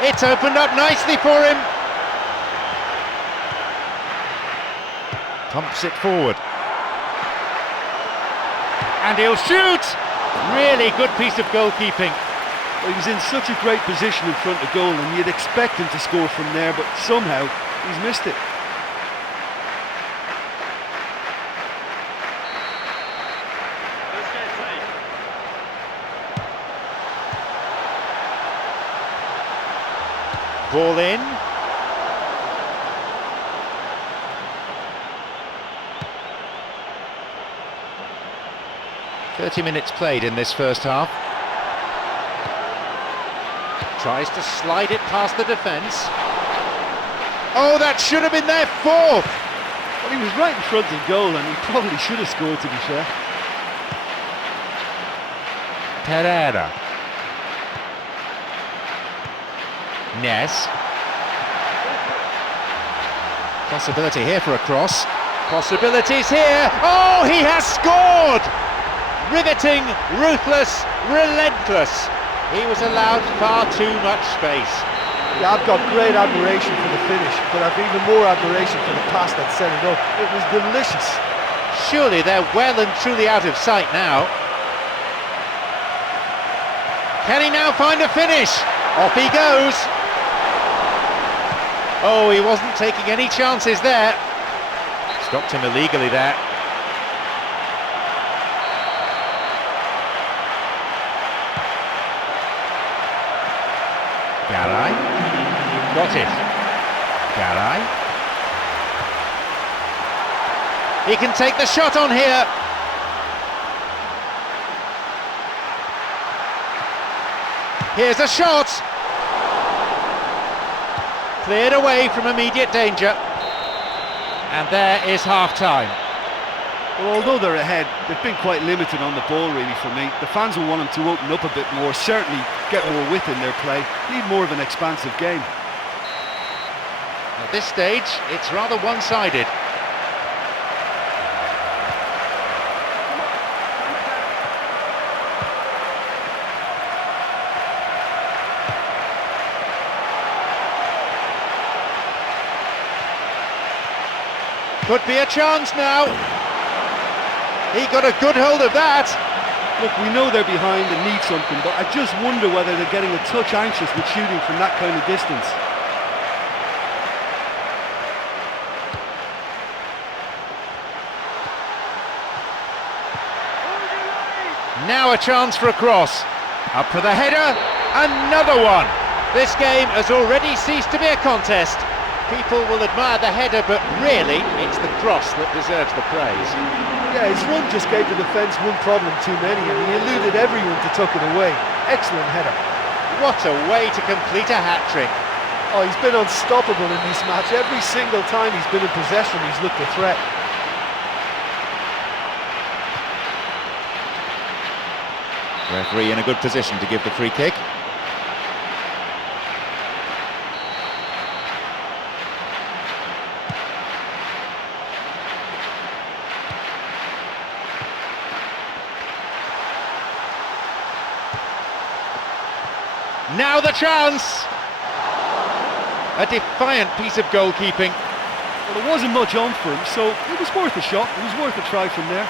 It's opened up nicely for him. Pumps it forward. And he'll shoot! Really good piece of goalkeeping. Well, he was in such a great position in front of goal, and you'd expect him to score from there, but somehow he's missed it. Ball in. "30 minutes played in this first half." Tries to slide it past the defence. Oh, that should have been their fourth! Well, he was right in front of goal, and he probably should have scored, to be fair. Pereira. Ness. Possibility here for a cross. Possibilities here. Oh, he has scored! Riveting, ruthless, relentless. He was allowed far too much space. Yeah, I've got great admiration for the finish, but I've even more admiration for the pass that set it up. It was delicious. Surely they're well and truly out of sight now. Can he now find a finish? Off he goes. Oh, he wasn't taking any chances there. Stopped him illegally there. Garay. Got it. Garay. He can take the shot on here. Here's a shot. Cleared away from immediate danger. And there is half-time. Well, although they're ahead, they've been quite limited on the ball, really, for me. The fans will want them to open up a bit more, certainly get more width in their play, need more of an expansive game. At this stage, it's rather one-sided. Could be a chance now. He got a good hold of that. Look, we know they're behind and need something, but I just wonder whether they're getting a touch anxious with shooting from that kind of distance. Now a chance for a cross. Up for the header. Another one. This game has already ceased to be a contest. People will admire the header, but really, it's the cross that deserves the praise. Yeah, his run just gave the defence one problem too many, and he eluded everyone to tuck it away. Excellent header. What a way to complete a hat-trick. Oh, he's been unstoppable in this match. Every single time he's been in possession, he's looked a threat. Referee in a good position to give the free kick. Now the chance! A defiant piece of goalkeeping. Well, there wasn't much on for him, so it was worth a shot. It was worth a try from there.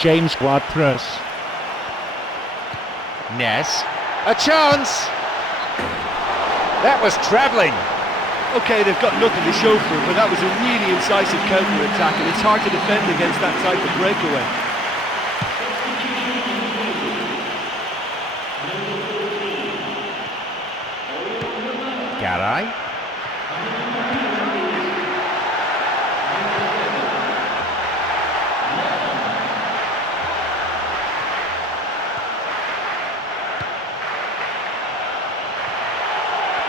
James Ward-Prowse. Ness. A chance! That was travelling. OK, they've got nothing to show for it, but that was a really incisive counter-attack, and it's hard to defend against that type of breakaway. Garay.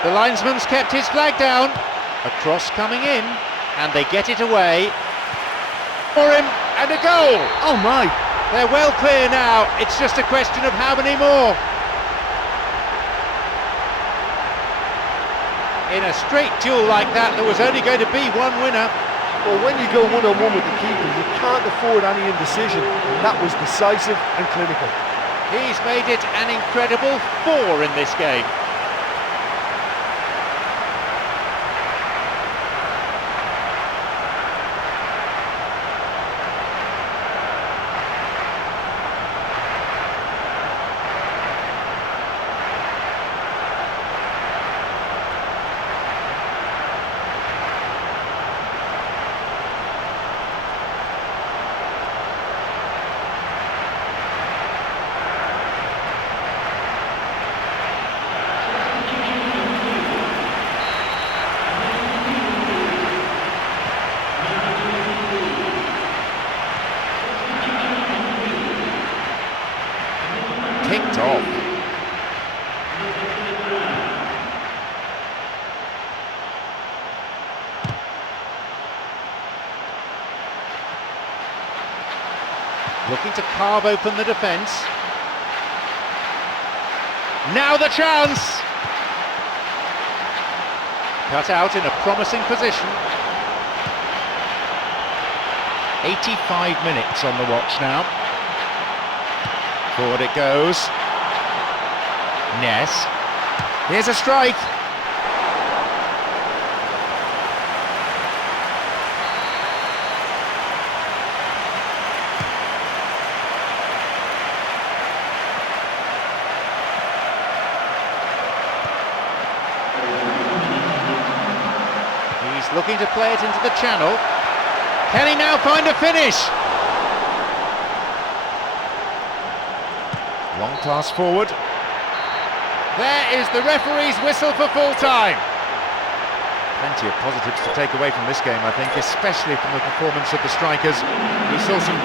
The linesman's kept his flag down. A cross coming in, and they get it away. For him, and a goal! Oh my! They're well clear now. It's just a question of how many more. In a straight duel like that, there was only going to be one winner. Well, when you go one-on-one with the keeper, you can't afford any indecision, and that was decisive and clinical. He's made it an incredible 4 in this game. Kicked off. Looking to carve open the defence. Now the chance! Cut out in a promising position. 85 minutes on the watch now. Forward it goes. Ness. Here's a strike. He's looking to play it into the channel. Can he now find a finish? Long pass forward. There is the referee's whistle for full time. Plenty of positives to take away from this game, I think, especially from the performance of the strikers. We saw some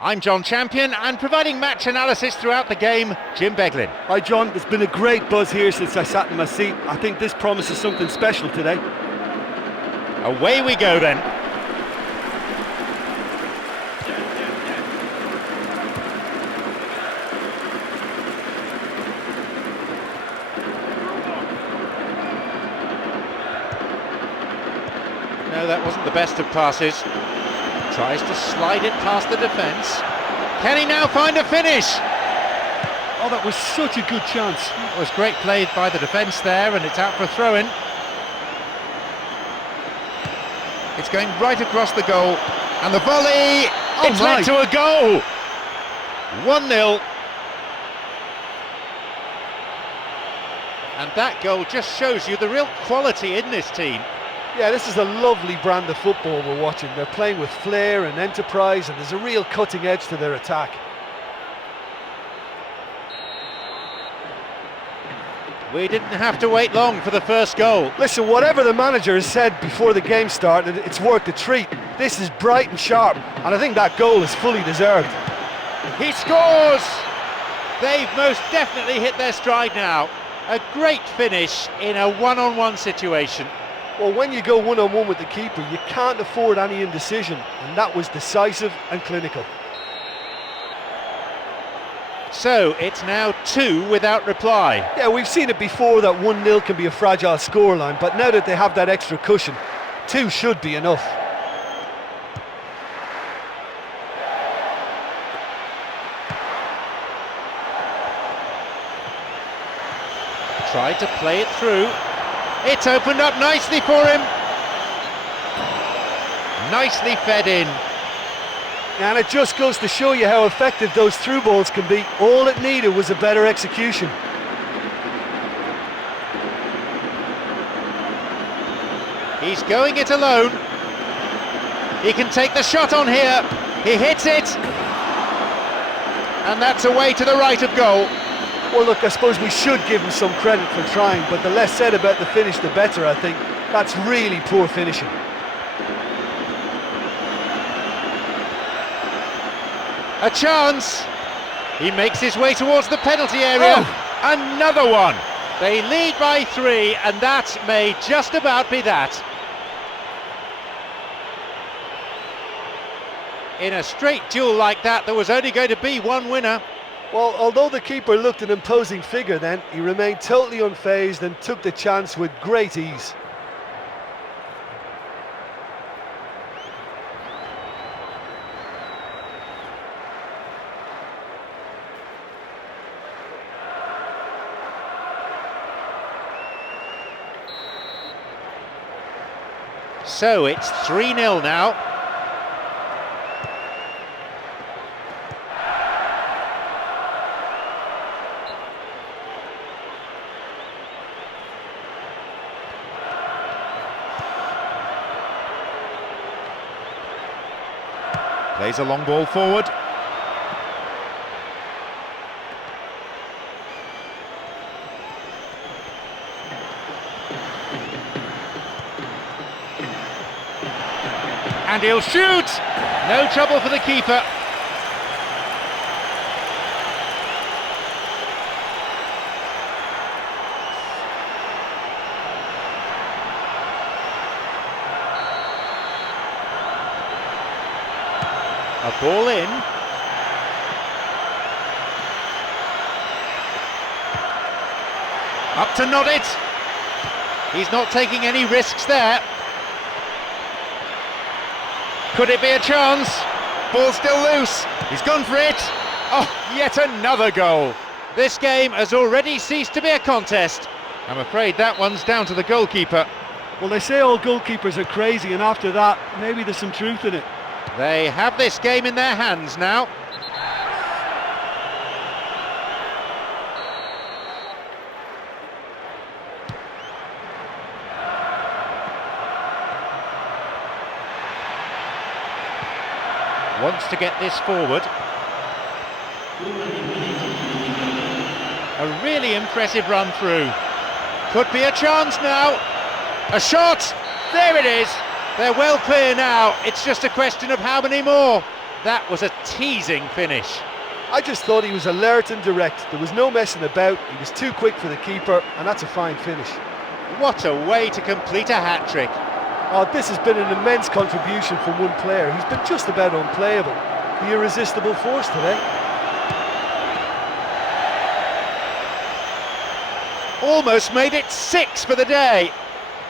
I'm John Champion, and providing match analysis throughout the game, Jim Beglin. Hi John, there's been a great buzz here since I sat in my seat. I think this promises something special today. Away we go then. No, that wasn't the best of passes. Tries to slide it past the defence. Can he now find a finish? Oh, that was such a good chance. It was great play by the defence there, and it's out for a throw-in. It's going right across the goal, and the volley, it's led to a goal! 1-0. And that goal just shows you the real quality in this team. Yeah, this is a lovely brand of football we're watching. They're playing with flair and enterprise, and there's a real cutting edge to their attack. We didn't have to wait long for the first goal. Listen, whatever the manager has said before the game started, it's worked a treat. This is bright and sharp, and I think that goal is fully deserved. He scores! They've most definitely hit their stride now. A great finish in a one-on-one situation. Well, when you go one-on-one with the keeper, you can't afford any indecision, and that was decisive and clinical. So it's now 2 without reply. Yeah, we've seen it before that 1-0 can be a fragile scoreline, but now that they have that extra cushion, 2 should be enough. Tried to play it through. It's opened up nicely for him. Nicely fed in. And it just goes to show you how effective those through balls can be. All it needed was a better execution. He's going it alone. He can take the shot on here. He hits it. And that's away to the right of goal. Well, look, I suppose we should give him some credit for trying, but the less said about the finish, the better, I think. That's really poor finishing. A chance. He makes his way towards the penalty area. Oh. Another one. They lead by 3, and that may just about be that. In a straight duel like that, there was only going to be one winner. Well, although the keeper looked an imposing figure then, he remained totally unfazed and took the chance with great ease. So it's 3-0 now. Plays a long ball forward. And he'll shoot! No trouble for the keeper. A ball in. Up to nod it. He's not taking any risks there. Could it be a chance? Ball still loose. He's gone for it. Oh, yet another goal. This game has already ceased to be a contest. I'm afraid that one's down to the goalkeeper. Well, they say all goalkeepers are crazy, and after that, maybe there's some truth in it. They have this game in their hands now. Wants to get this forward. A really impressive run through. Could be a chance now. A shot! There it is! They're well clear now. It's just a question of how many more. That was a teasing finish. I just thought he was alert and direct. There was no messing about. He was too quick for the keeper, and that's a fine finish. What a way to complete a hat-trick. Oh, this has been an immense contribution from one player. He's been just about unplayable. The irresistible force today. Almost made it 6 for the day.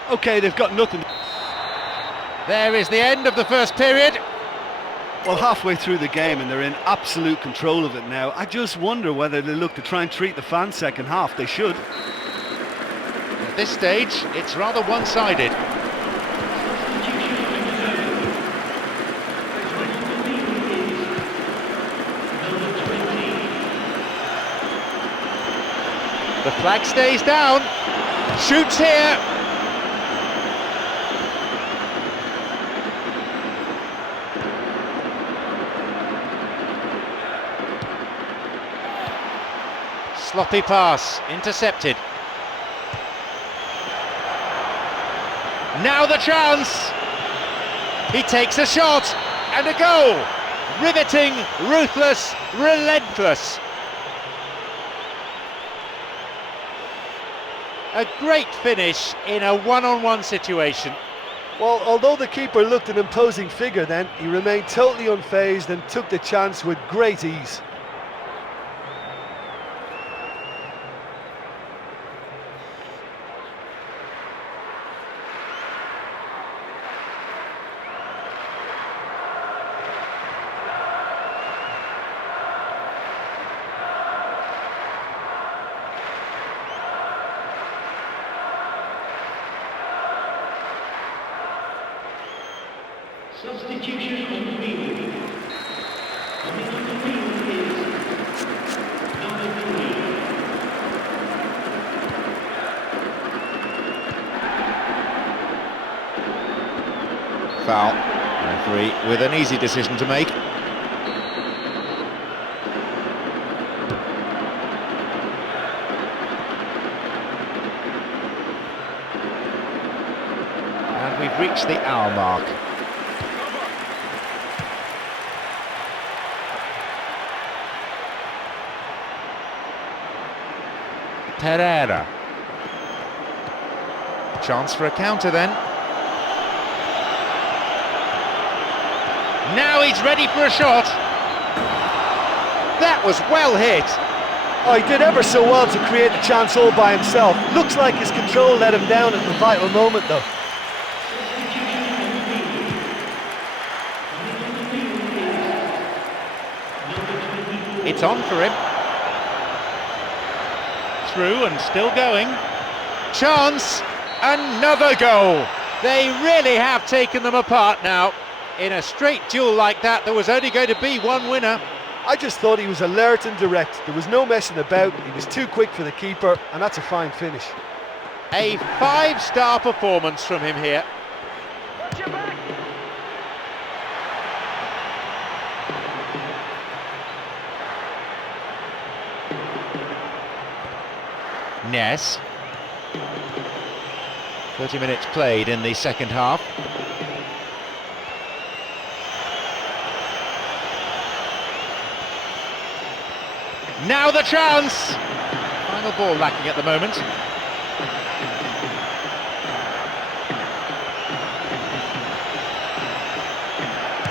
OK, they've got nothing. There is the end of the first period. Well, halfway through the game and they're in absolute control of it now. I just wonder whether they look to try and treat the fans second half. They should. At this stage, it's rather one-sided. The flag stays down. Shoots here. Sloppy pass, intercepted. Now the chance! He takes a shot, and a goal! Riveting, ruthless, relentless. A great finish in a one-on-one situation. Well, although the keeper looked an imposing figure then, he remained totally unfazed and took the chance with great ease. Substitution on the field. Coming on the field is number 3. Foul. Referee with an easy decision to make. And we've reached the hour mark. Pereira. Chance for a counter then. Now he's ready for a shot. That was well hit. Oh, he did ever so well to create the chance all by himself. Looks like his control let him down at the vital moment though. It's on for him. Through and still going. Chance, another goal. They really have taken them apart now. In a straight duel like that, there was only going to be one winner. I just thought he was alert and direct. There was no messing about. He was too quick for the keeper, and that's a fine finish. A 5-star performance from him here. Ness. 30 minutes played in the second half. Now the chance! Final ball lacking at the moment.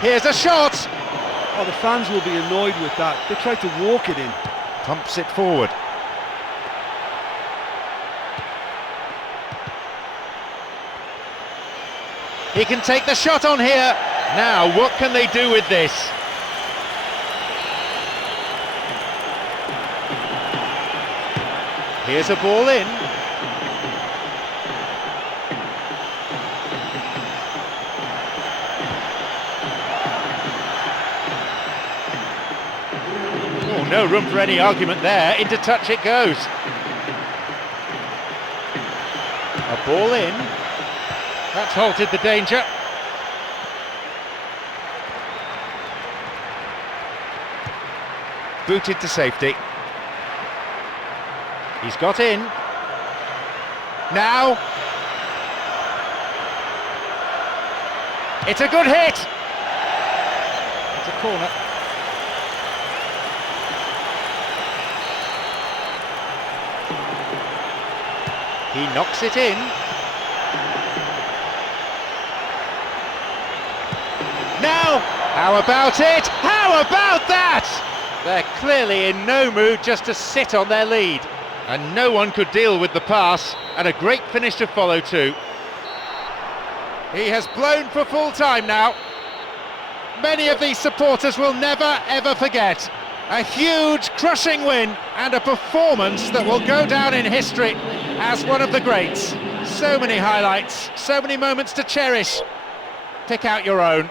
Here's a shot! Oh, the fans will be annoyed with that. They tried to walk it in. Pumps it forward. He can take the shot on here. Now, what can they do with this? Here's a ball in. Oh, no room for any argument there. Into touch it goes. A ball in. That's halted the danger. Booted to safety. He's got in. Now. It's a good hit. It's a corner. He knocks it in. Now, how about it? How about that? They're clearly in no mood just to sit on their lead. And no one could deal with the pass, and a great finish to follow too. He has blown for full time now. Many of these supporters will never ever forget. A huge, crushing win, and a performance that will go down in history as one of the greats. So many highlights, so many moments to cherish. Pick out your own.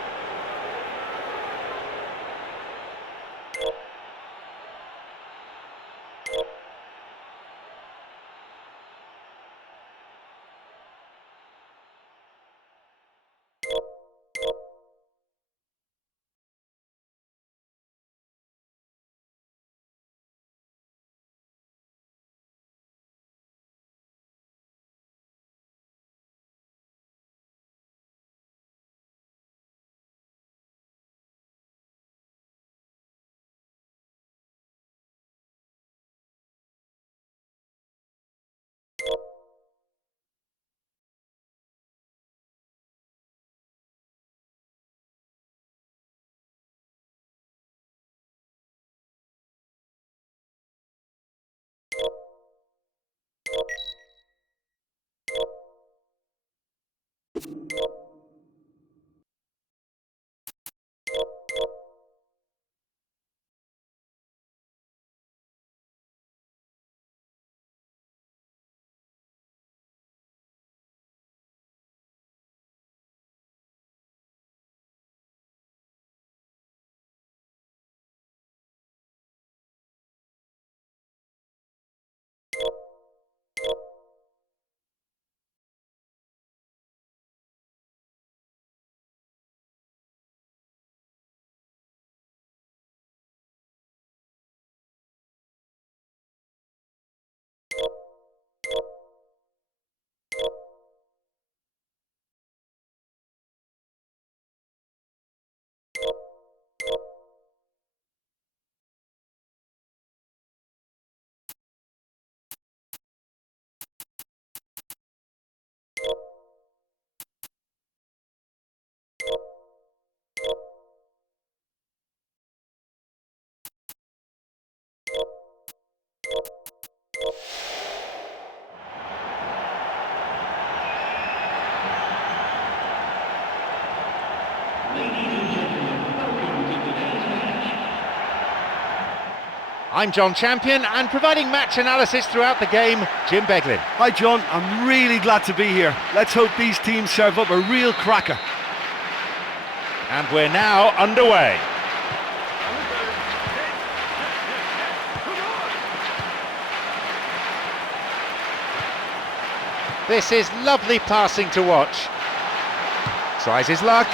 I'm John Champion, and providing match analysis throughout the game, Jim Beglin. Hi John, I'm really glad to be here. Let's hope these teams serve up a real cracker. And we're now underway. This is lovely passing to watch. Tries his luck.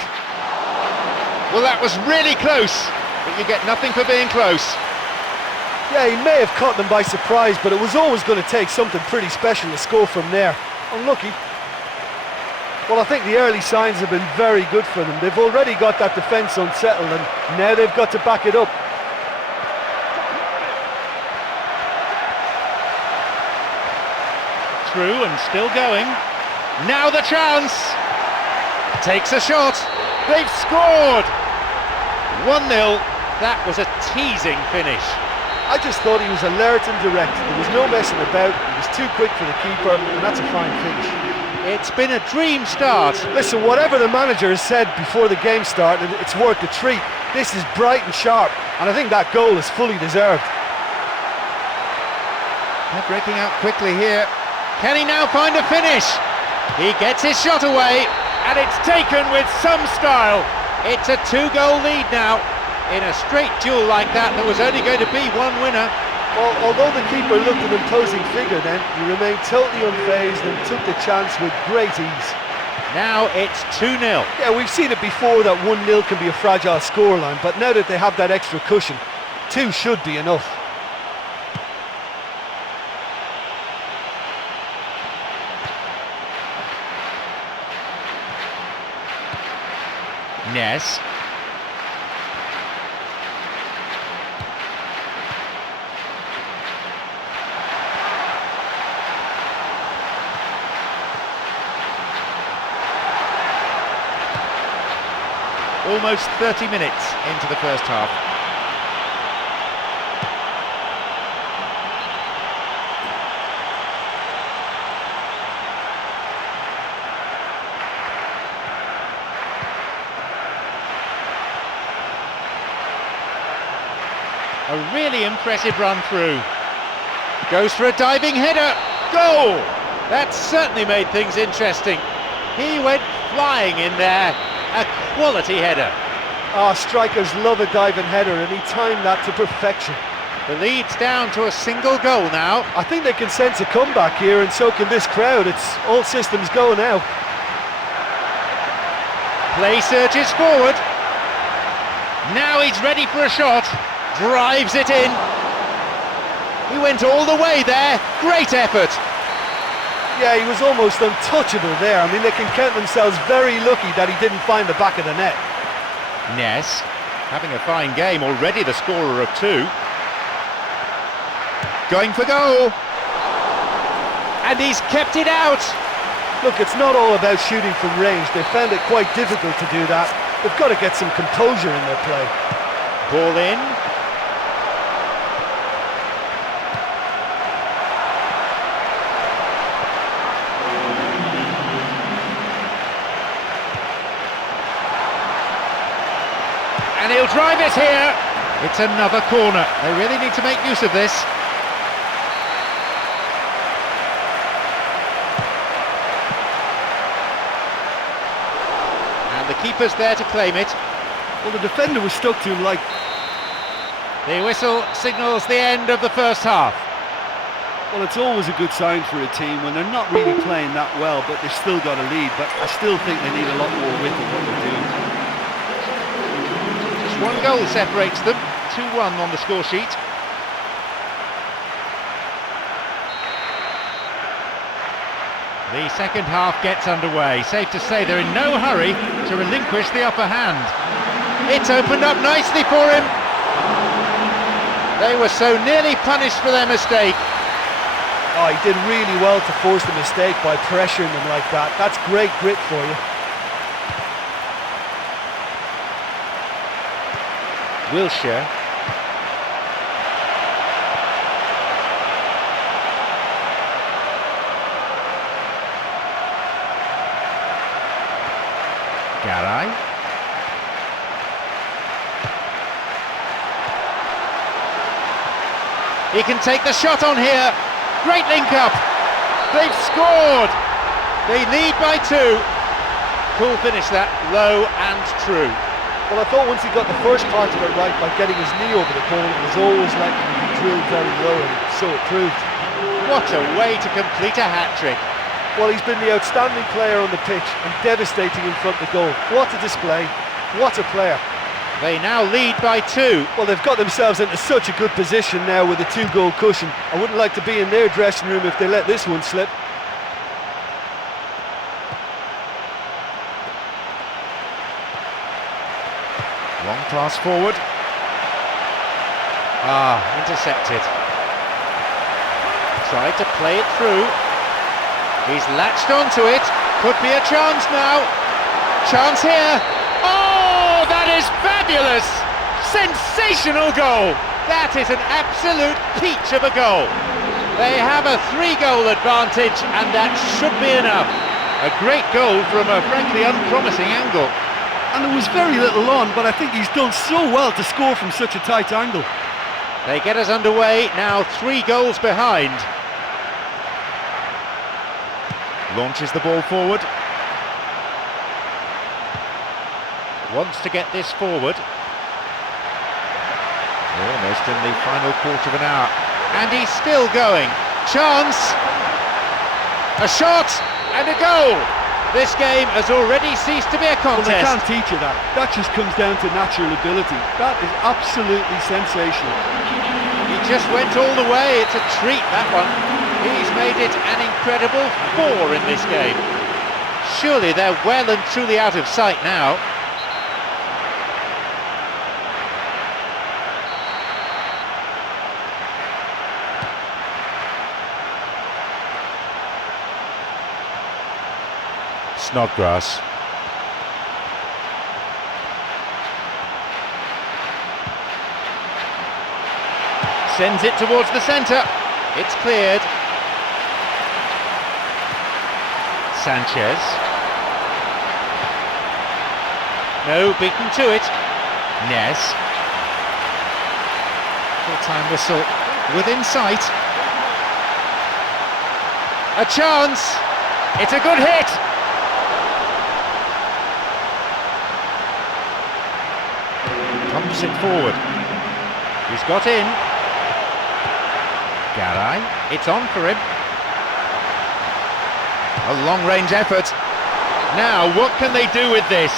Well, that was really close, but you get nothing for being close. Yeah, he may have caught them by surprise, but it was always going to take something pretty special to score from there. Unlucky. Well, I think the early signs have been very good for them. They've already got that defence unsettled, and now they've got to back it up. Through and still going. Now the chance. Takes a shot. They've scored. 1-0. That was a teasing finish. I just thought he was alert and direct. There was no messing about. He was too quick for the keeper, and that's a fine finish. It's been a dream start. Listen, whatever the manager has said before the game started, it's worth a treat. This is bright and sharp, and I think that goal is fully deserved. They're breaking out quickly here. Can he now find a finish? He gets his shot away, and it's taken with some style. It's a 2-goal lead now. In a straight duel like that, there was only going to be one winner. Well, although the keeper looked an imposing figure then, he remained totally unfazed and took the chance with great ease. Now it's 2-0. Yeah, we've seen it before that 1-0 can be a fragile scoreline, but now that they have that extra cushion, 2 should be enough. Ness. Almost 30 minutes into the first half. A really impressive run through. Goes for a diving header. Goal! That certainly made things interesting. He went flying in there. A quality header. Strikers love a diving header, and he timed that to perfection. The lead's down to a single goal now. I think they can sense a comeback here, and so can this crowd. It's all systems go now. Play surges forward. Now he's ready for a shot. Drives it in. He went all the way there. Great effort. Yeah, he was almost untouchable there. I mean, they can count themselves very lucky that he didn't find the back of the net. Ness, having a fine game, already the scorer of 2. Going for goal. And he's kept it out. Look, it's not all about shooting from range. They found it quite difficult to do that. They've got to get some composure in their play. Ball in. And he'll drive it here. It's another corner. They really need to make use of this. And the keeper's there to claim it. Well, the defender was stuck to him like... The whistle signals the end of the first half. Well, it's always a good sign for a team when they're not really playing that well, but they've still got a lead. But I still think they need a lot more width in what they're doing. 1 goal separates them, 2-1 on the score sheet. The second half gets underway. Safe to say they're in no hurry to relinquish the upper hand. It's opened up nicely for him. They were so nearly punished for their mistake. Oh, he did really well to force the mistake by pressuring them like that. That's great grit for you. Wilshere. Garay. He can take the shot on here. Great link up. They've scored. They lead by 2. Cool finish that, low and true. Well, I thought once he got the first part of it right by getting his knee over the ball, it was always likely to be drilled very low, and so it proved. What a way to complete a hat-trick. Well, he's been the outstanding player on the pitch and devastating in front of goal. What a display. What a player. They now lead by 2. Well, they've got themselves into such a good position now with a 2-goal cushion. I wouldn't like to be in their dressing room if they let this one slip. Long pass forward. Intercepted. Tried to play it through. He's latched onto it. Could be a chance now. Chance here. Oh, that is fabulous! Sensational goal! That is an absolute peach of a goal. They have a 3-goal advantage, and that should be enough. A great goal from a frankly unpromising angle. And there was very little on, but I think he's done so well to score from such a tight angle. They get us underway, now 3 goals behind. Launches the ball forward. Wants to get this forward. Almost in the final quarter of an hour. And he's still going. Chance! A shot! And a goal! This game has already ceased to be a Well, they contest. can't teach you that. That just comes down to natural ability. That is absolutely sensational. He just went all the way. It's a treat, that one. He's made it an incredible 4 in this game. Surely they're well and truly out of sight now. Snodgrass. Sends it towards the centre. It's cleared. Sanchez. No, beaten to it. Ness. Full-time whistle within sight. A chance. It's a good hit. Pumps it forward. He's got in. Garay, it's on for him. A long-range effort. Now, what can they do with this?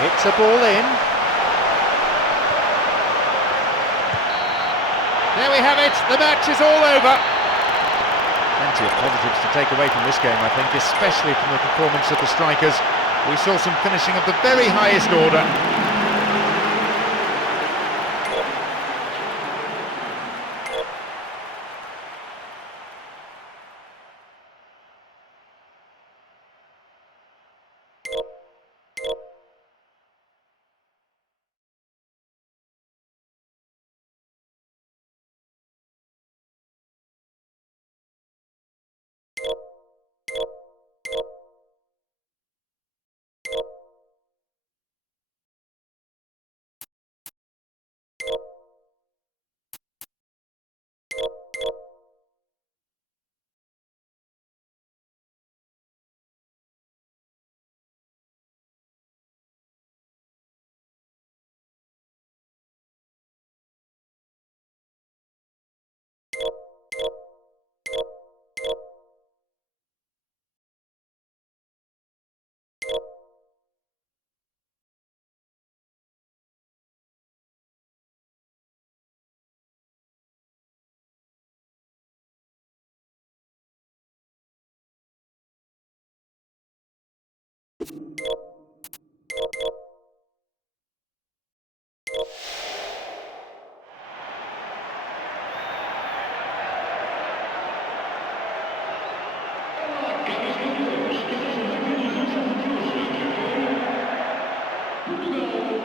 Hits a ball in. There we have it. The match is all over. Plenty of positives to take away from this game, I think, especially from the performance of the strikers. We saw some finishing of the very highest order.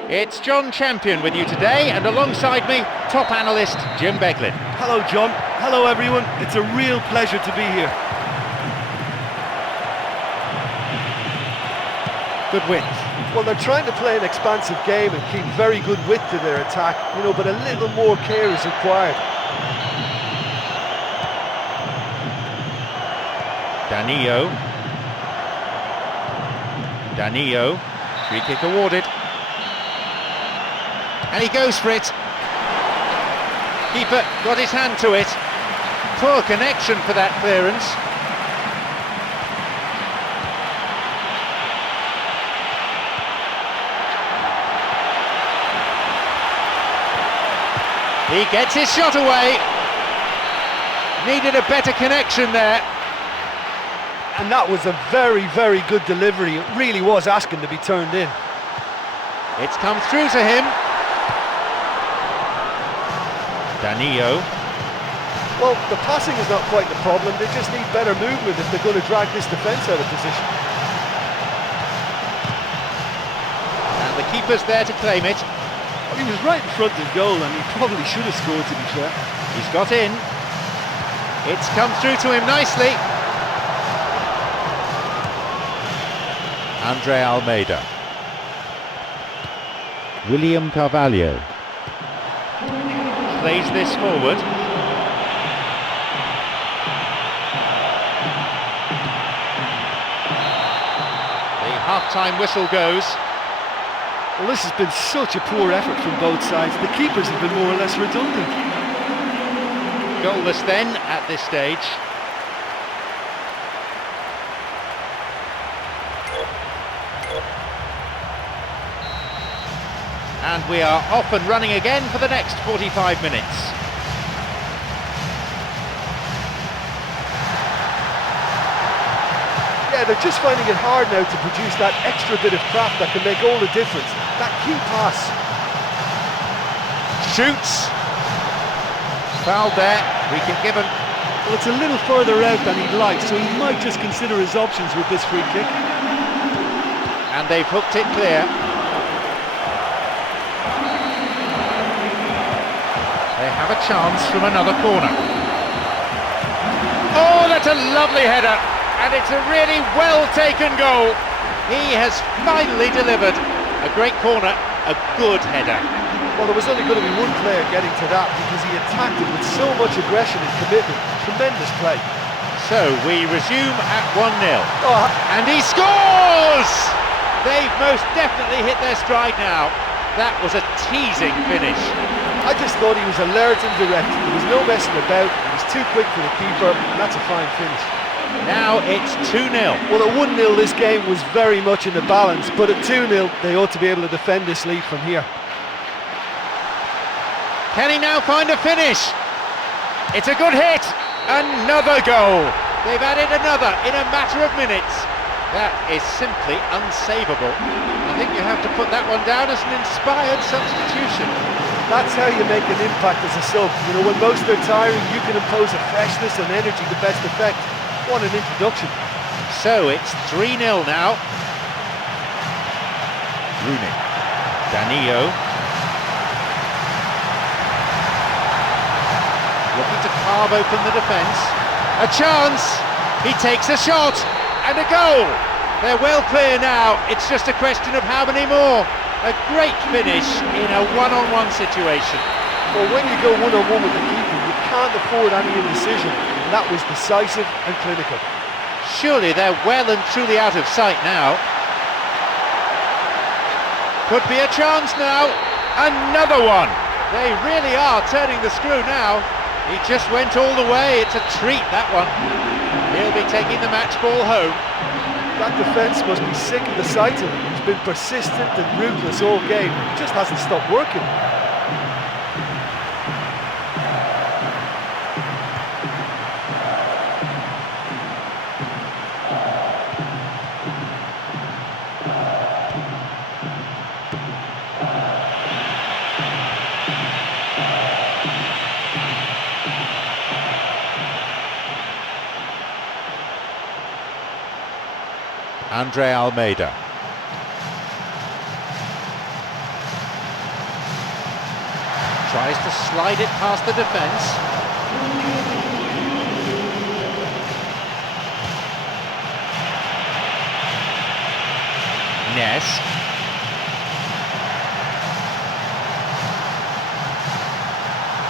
It's John Champion with you today, and alongside me, top analyst Jim Beglin. Hello, John. Hello, everyone. It's a real pleasure to be here. Good width. Well, they're trying to play an expansive game and keep very good width to their attack, you know, but a little more care is required. Danilo, free kick awarded. And he goes for it. Keeper got his hand to it. Poor connection for that clearance. He gets his shot away. Needed a better connection there. And that was a very, very good delivery. It really was asking to be turned in. It's come through to him. Danilo. Well, the passing is not quite the problem. They just need better movement if they're going to drag this defence out of position. And the keeper's there to claim it. Well, he was right in front of goal and he probably should have scored, to be fair. He's got in. It's come through to him nicely. Andre Almeida. William Carvalho. Plays this forward. The half-time whistle goes. Well, this has been such a poor effort from both sides. The keepers have been more or less redundant. Goalless then at this stage. And we are off and running again for the next 45 minutes. Yeah, they're just finding it hard now to produce that extra bit of craft that can make all the difference. That key pass. Shoots. Foul there, we can give him. Well, it's a little further out than he'd like, so he might just consider his options with this free kick. And they've hooked it clear. They have a chance from another corner. Oh, that's a lovely header. And it's a really well-taken goal. He has finally delivered. A great corner, a good header. Well, there was only going to be one player getting to that because he attacked it with so much aggression and commitment. Tremendous play. So we resume at 1-0. Oh, And he scores! They've most definitely hit their stride now. That was a teasing finish. I just thought he was alert and direct. There was no messing about. He was too quick for the keeper, and that's a fine finish. Now it's 2-0. Well, at 1-0 this game was very much in the balance, but at 2-0 they ought to be able to defend this lead from here. Can he now find a finish? It's a good hit. Another goal. They've added another in a matter of minutes. That is simply unsavable. I think you have to put that one down as an inspired substitution. That's how you make an impact as a sub. You know, when most are tiring, you can impose a freshness and energy to best effect. What an introduction. So it's 3-0 now. Rooney. Danilo. Looking to carve open the defence. A chance. He takes a shot. And a goal. They're well clear now. It's just a question of how many more. A great finish in a one-on-one situation. Well, when you go one-on-one with the keeper, you can't afford any indecision. And that was decisive and clinical. Surely they're well and truly out of sight now. Could be a chance now. Another one. They really are turning the screw now. He just went all the way. It's a treat, that one. He'll be taking the match ball home. That defence must be sick of the sight of him. He's been persistent and ruthless all game. He just hasn't stopped working. Andre Almeida. Tries to slide it past the defence. Ness.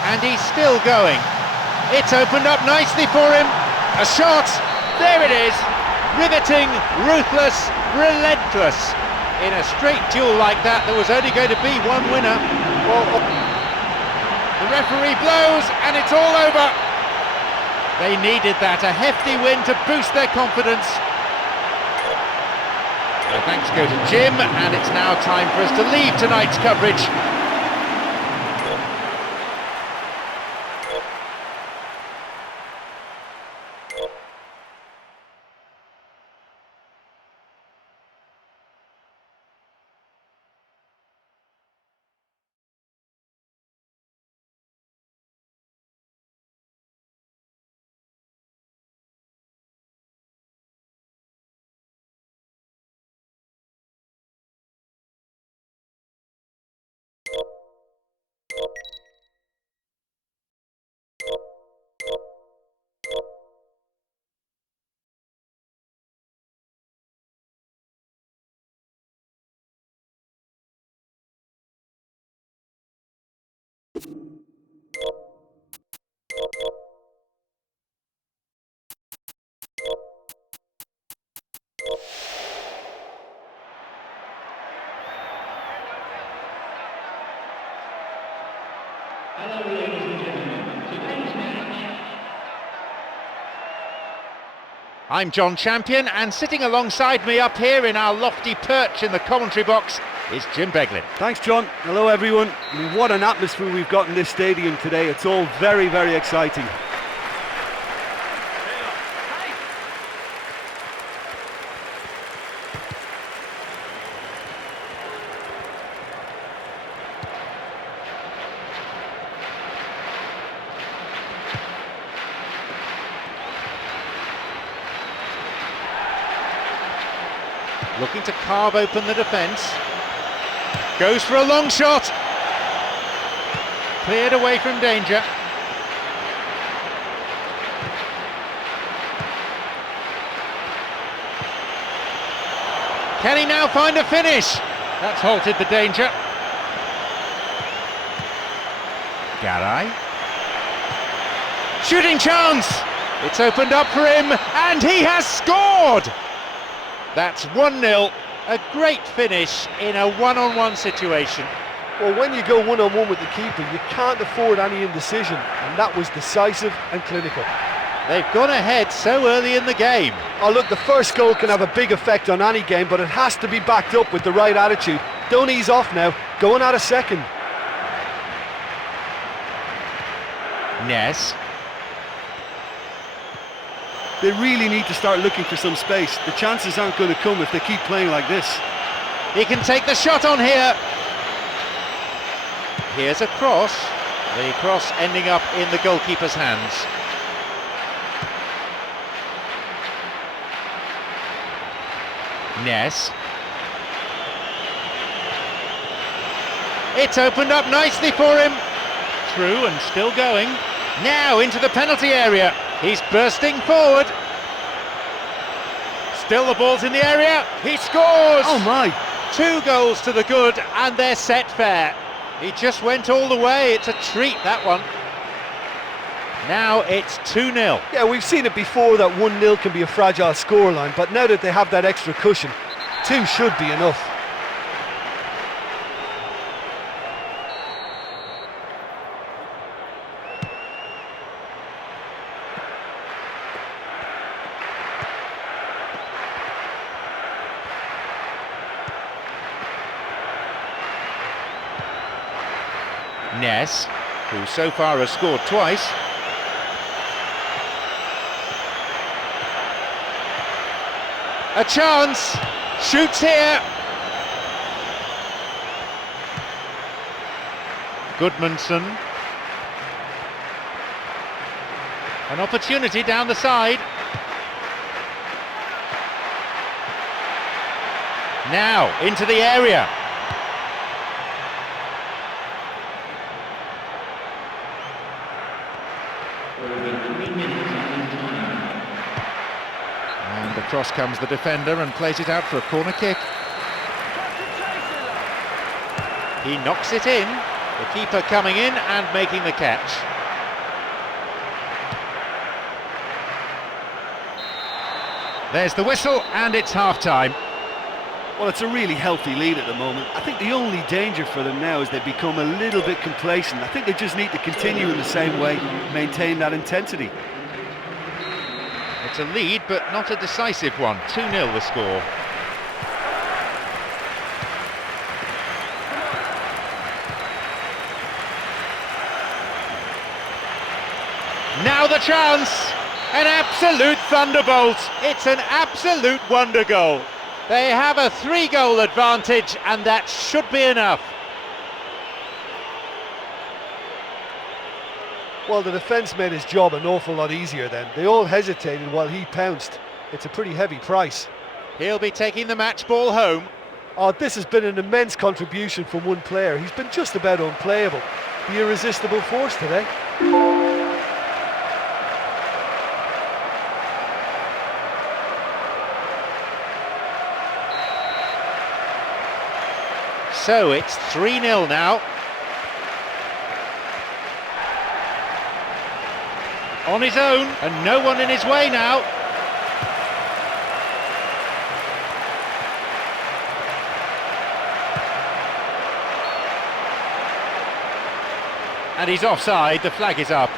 And he's still going. It's opened up nicely for him. A shot. There it is. Riveting, ruthless, relentless. In a straight duel like that, there was only going to be one winner. Well, the referee blows and it's all over. They needed that, a hefty win to boost their confidence. So thanks go to Jim, and it's now time for us to leave tonight's coverage. Hello, ladies and gentlemen. Today's match. I'm John Champion, and sitting alongside me up here in our lofty perch in the commentary box is Jim Beglin. Thanks, John. Hello, everyone. I mean, what an atmosphere we've got in this stadium today. It's all very, very exciting. Looking to carve open the defence. Goes for a long shot. Cleared away from danger. Can he now find a finish? That's halted the danger. Garay. Shooting chance! It's opened up for him, and he has scored! That's 1-0, a great finish in a one-on-one situation. Well, when you go one-on-one with the keeper, you can't afford any indecision, and that was decisive and clinical. They've gone ahead so early in the game. Oh look, the first goal can have a big effect on any game, but it has to be backed up with the right attitude. Don't ease off now, go on at a second. Ness. They really need to start looking for some space. The chances aren't going to come if they keep playing like this. He can take the shot on here. Here's a cross. The cross ending up in the goalkeeper's hands. Ness. It's opened up nicely for him. Through and still going. Now into the penalty area. He's bursting forward. Still the ball's in the area. He scores! Oh my! 2 goals to the good, and they're set fair. He just went all the way. It's a treat, that one. Now it's 2-0. Yeah, we've seen it before that 1-0 can be a fragile scoreline, but now that they have that extra cushion, 2 should be enough. Ness, who so far has scored twice. A chance, shoots here. Goodmanson. An opportunity down the side. Now into the area. And across comes the defender and plays it out for a corner kick. He knocks it in, the keeper coming in and making the catch. There's the whistle and it's half-time. Well, it's a really healthy lead at the moment. I think the only danger for them now is they become a little bit complacent. I think they just need to continue in the same way, maintain that intensity. It's a lead, but not a decisive one. 2-0 the score. Now the chance! An absolute thunderbolt! It's an absolute wonder goal. They have a 3-goal advantage, and that should be enough. Well, the defence made his job an awful lot easier then. They all hesitated while he pounced. It's a pretty heavy price. He'll be taking the match ball home. Oh, this has been an immense contribution from one player. He's been just about unplayable. The irresistible force today. So it's 3-0 now. On his own, and no one in his way now. And he's offside, the flag is up.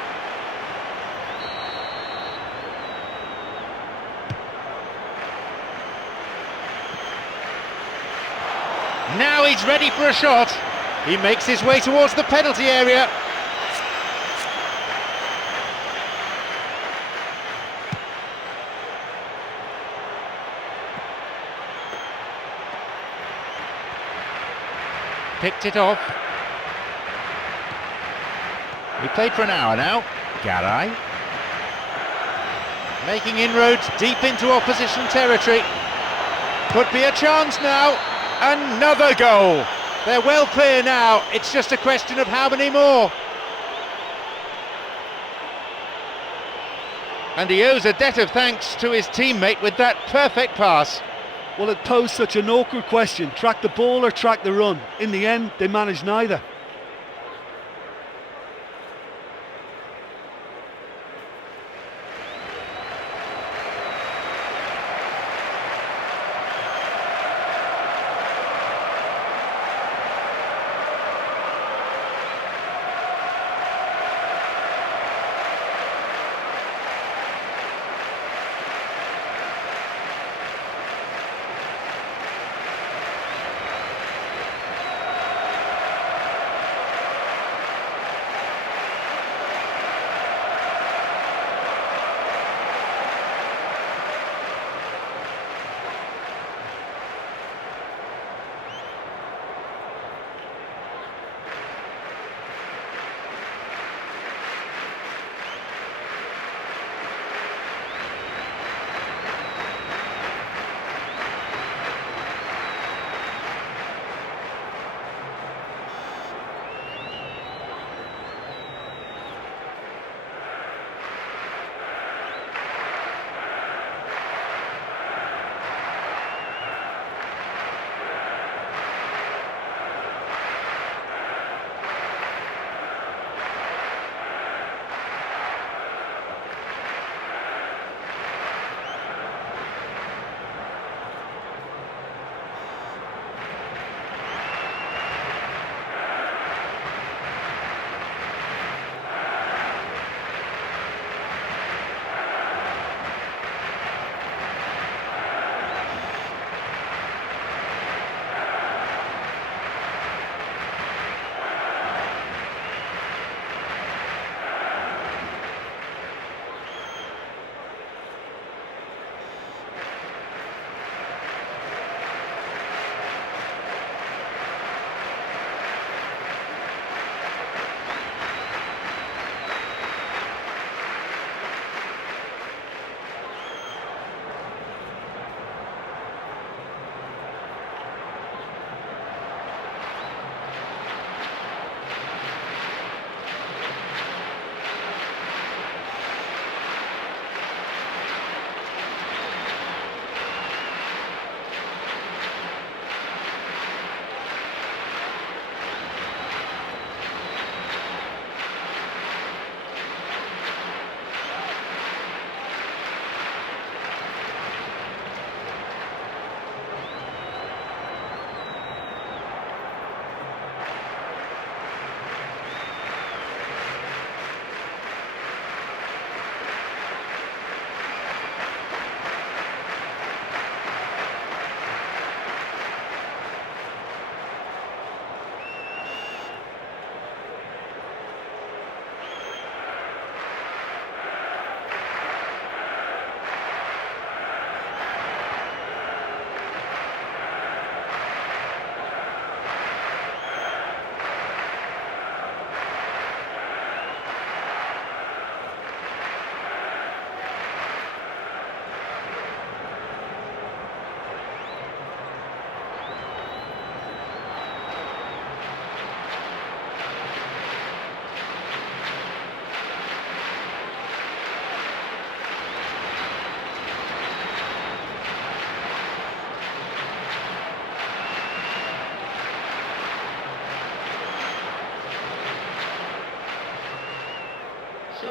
Now he's ready for a shot. He makes his way towards the penalty area. Picked it off. He played for an hour now. Garay. Making inroads deep into opposition territory. Could be a chance now. Another goal. They're well clear now. It's just a question of how many more. And he owes a debt of thanks to his teammate with that perfect pass. Well, it posed such an awkward question. Track the ball or track the run? In the end, they managed neither.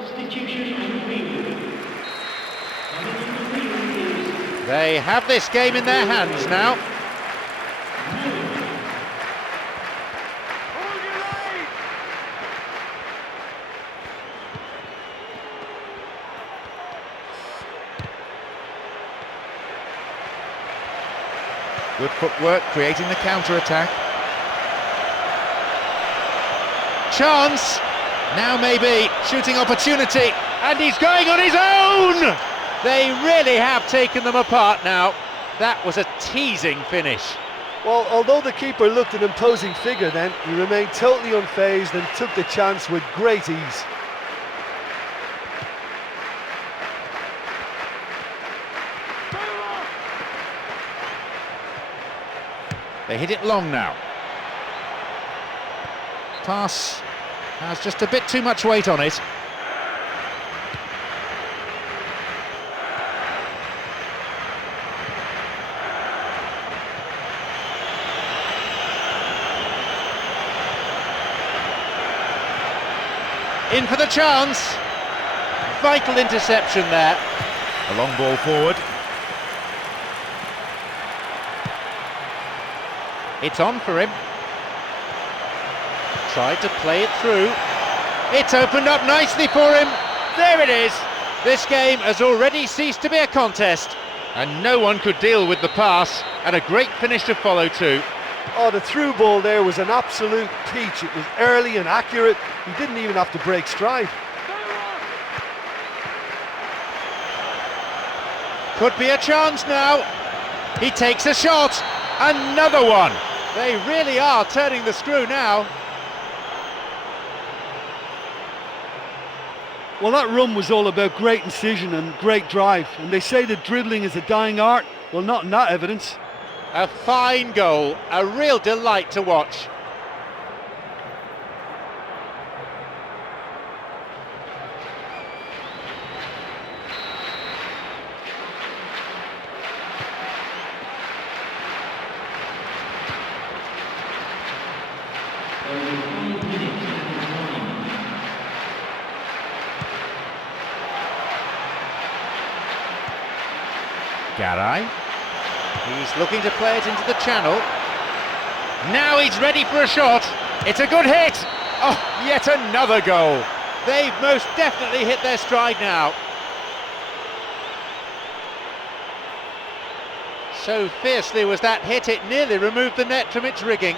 Substitution on the field. Coming on the field is They have this game in their hands now. Good footwork, creating the counter-attack. Chance! Now maybe, shooting opportunity, and he's going on his own! They really have taken them apart now. That was a teasing finish. Well, although the keeper looked an imposing figure then, he remained totally unfazed and took the chance with great ease. They hit it long now. Pass has just a bit too much weight on it. In for the chance. Vital interception there. A long ball forward. It's on for him. Tried to play it through. It's opened up nicely for him. There it is. This game has already ceased to be a contest, and no one could deal with the pass, and a great finish to follow too. Oh, the through ball there was an absolute peach. It was early and accurate. He didn't even have to break stride. Could be a chance now. He takes a shot. Another one. They really are turning the screw now. Well, that run was all about great incision and great drive, and they say that dribbling is a dying art. Well, not in that evidence. A fine goal, a real delight to watch. only 5 minutes added time. Garay. He's looking to play it into the channel. Now he's ready for a shot. It's a good hit. Oh, yet another goal. They've most definitely hit their stride now. So fiercely was that hit, it nearly removed the net from its rigging.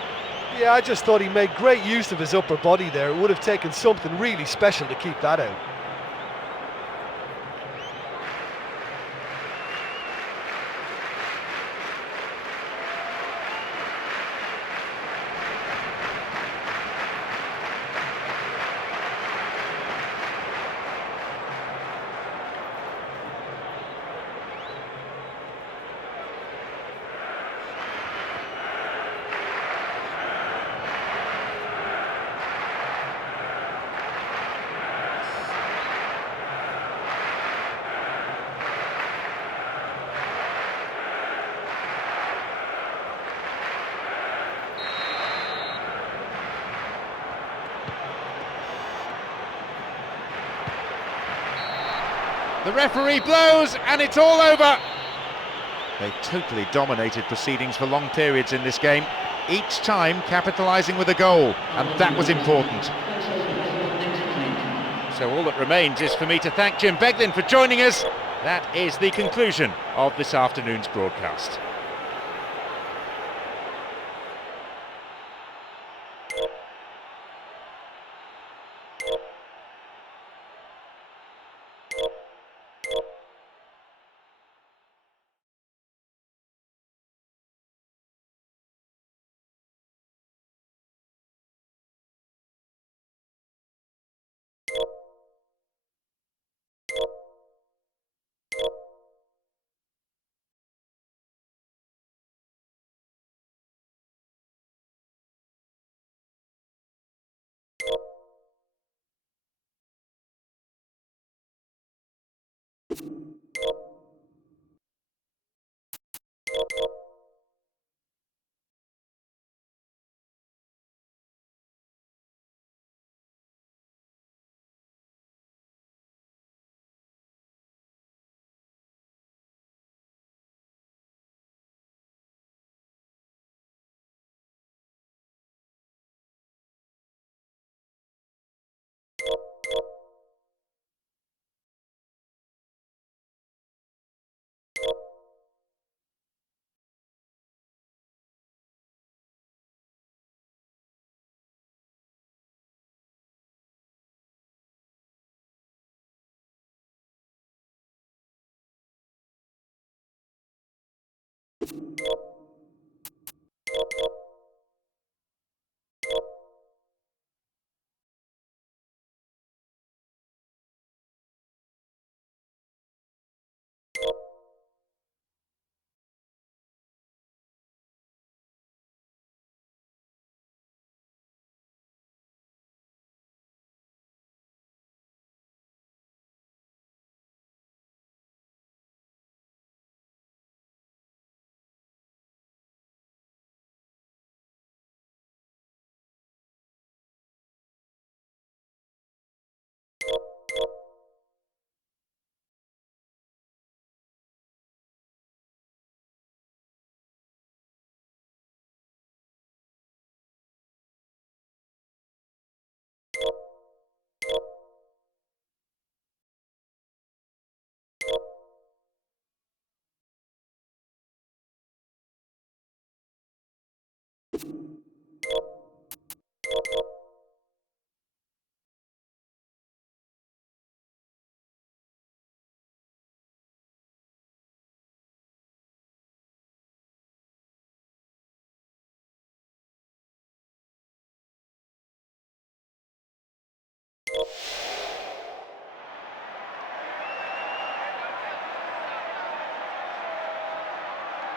Yeah, I just thought he made great use of his upper body there. It would have taken something really special to keep that out. The referee blows and it's all over. They totally dominated proceedings for long periods in this game, each time capitalising with a goal, and that was important. So all that remains is for me to thank Jim Beglin for joining us. That is the conclusion of this afternoon's broadcast.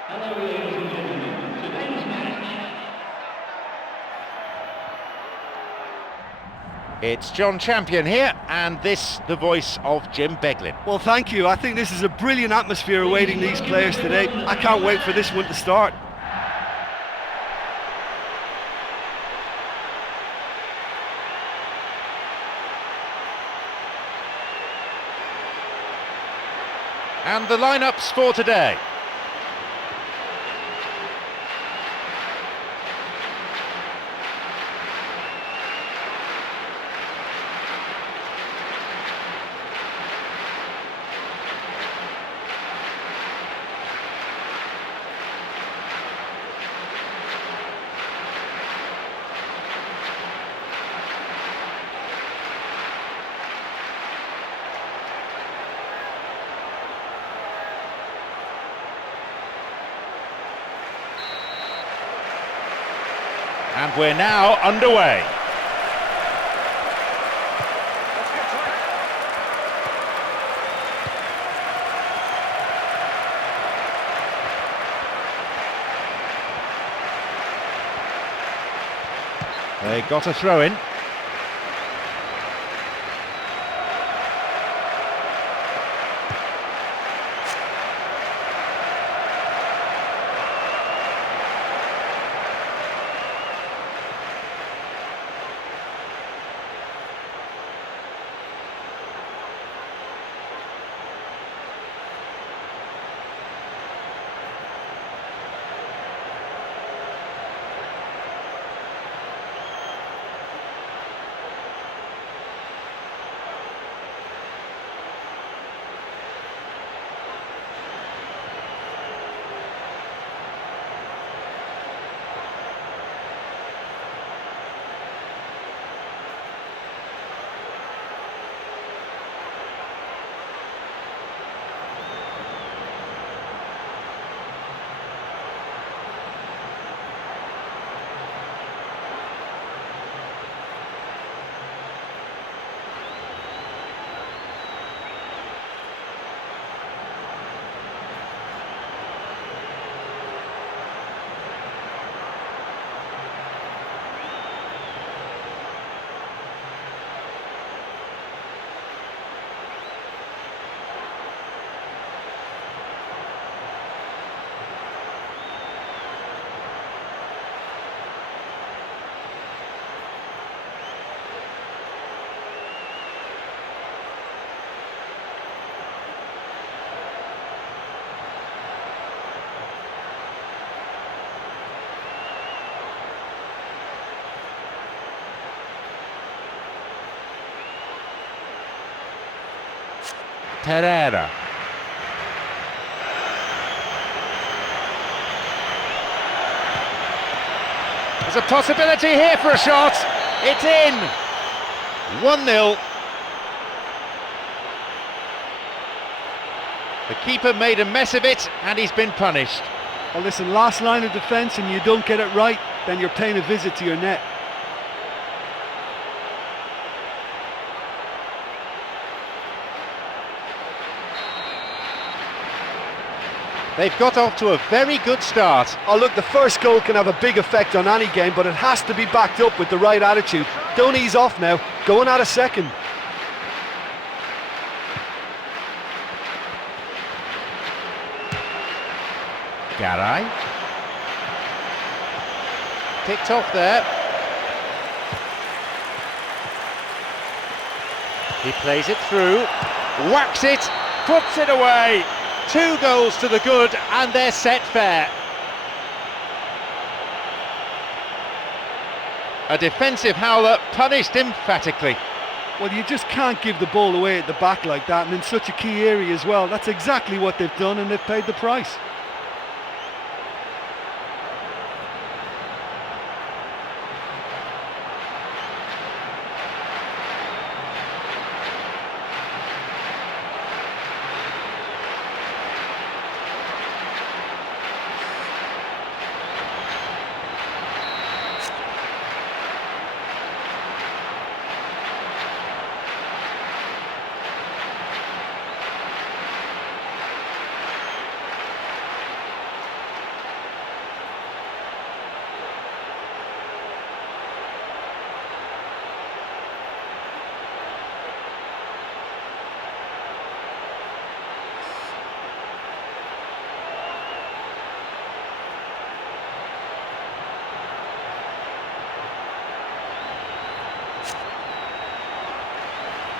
Hello, ladies and gentlemen. Today's match. It's John Champion here, and this the voice of Jim Beglin. Well, thank you. I think this is a brilliant atmosphere awaiting these players today. I can't wait for this one to start. And the lineups for today. And we're now underway. They got a throw in. TERIMA. There's a possibility here for a shot. It's in. 1-0. The keeper made a mess of it, and he's been punished. Well, listen, last line of defence and you don't get it right, then you're paying a visit to your net. They've got off to a very good start. Oh look, the first goal can have a big effect on any game, but it has to be backed up with the right attitude. Don't ease off now, go and add a second. Garay. Picked off there. He plays it through, whacks it, puts it away. 2 goals to the good, and they're set fair. A defensive howler punished emphatically. Well, you just can't give the ball away at the back like that, and in such a key area as well. That's exactly what they've done, and they've paid the price.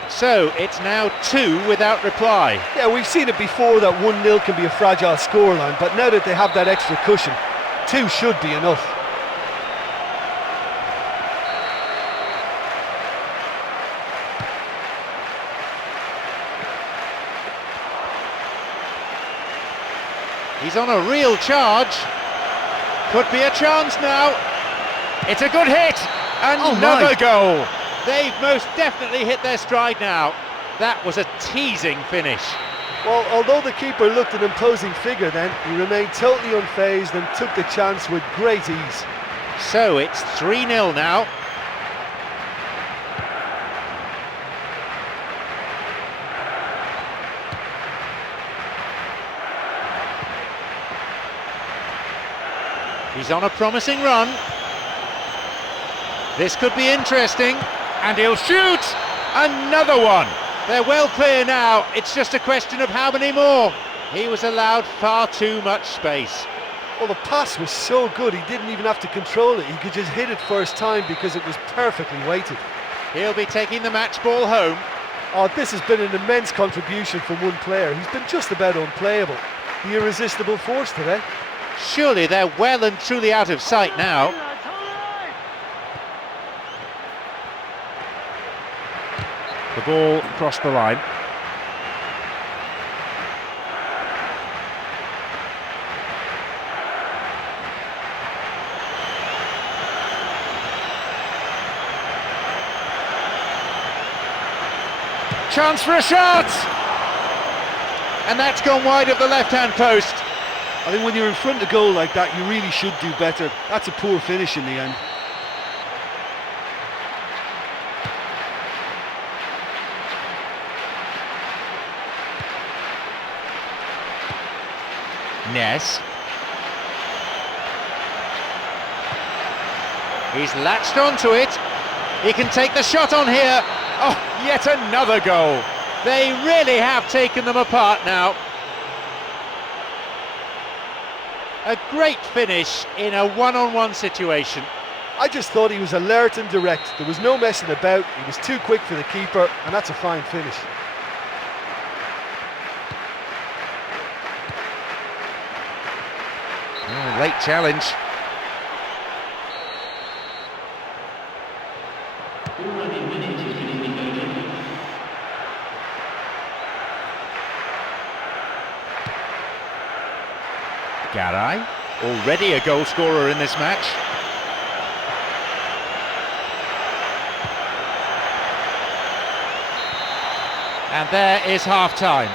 So it's now 2 without reply. Yeah, we've seen it before that 1-0 can be a fragile scoreline, but now that they have that extra cushion, 2 should be enough. He's on a real charge. Could be a chance now. It's a good hit. Another goal. They've most definitely hit their stride now. That was a teasing finish. Well, although the keeper looked an imposing figure then, he remained totally unfazed and took the chance with great ease. So it's 3-0 now. He's on a promising run. This could be interesting, and he'll shoot! Another one! They're well clear now, it's just a question of how many more. He was allowed far too much space. Well, the pass was so good, he didn't even have to control it. He could just hit it first time because it was perfectly weighted. He'll be taking the match ball home. Oh, this has been an immense contribution from one player. He's been just about unplayable. The irresistible force today. Surely they're well and truly out of sight now. The ball crossed the line. Chance for a shot! And that's gone wide of the left-hand post. I think when you're in front of goal like that, you really should do better. That's a poor finish in the end. Ness. He's latched onto it. He can take the shot on here. Oh, yet another goal. They really have taken them apart now. A great finish in a one-on-one situation. I just thought he was alert and direct. There was no messing about. He was too quick for the keeper, and that's a fine finish. Oh, late challenge. Garay, already a goal scorer in this match. And there is half-time.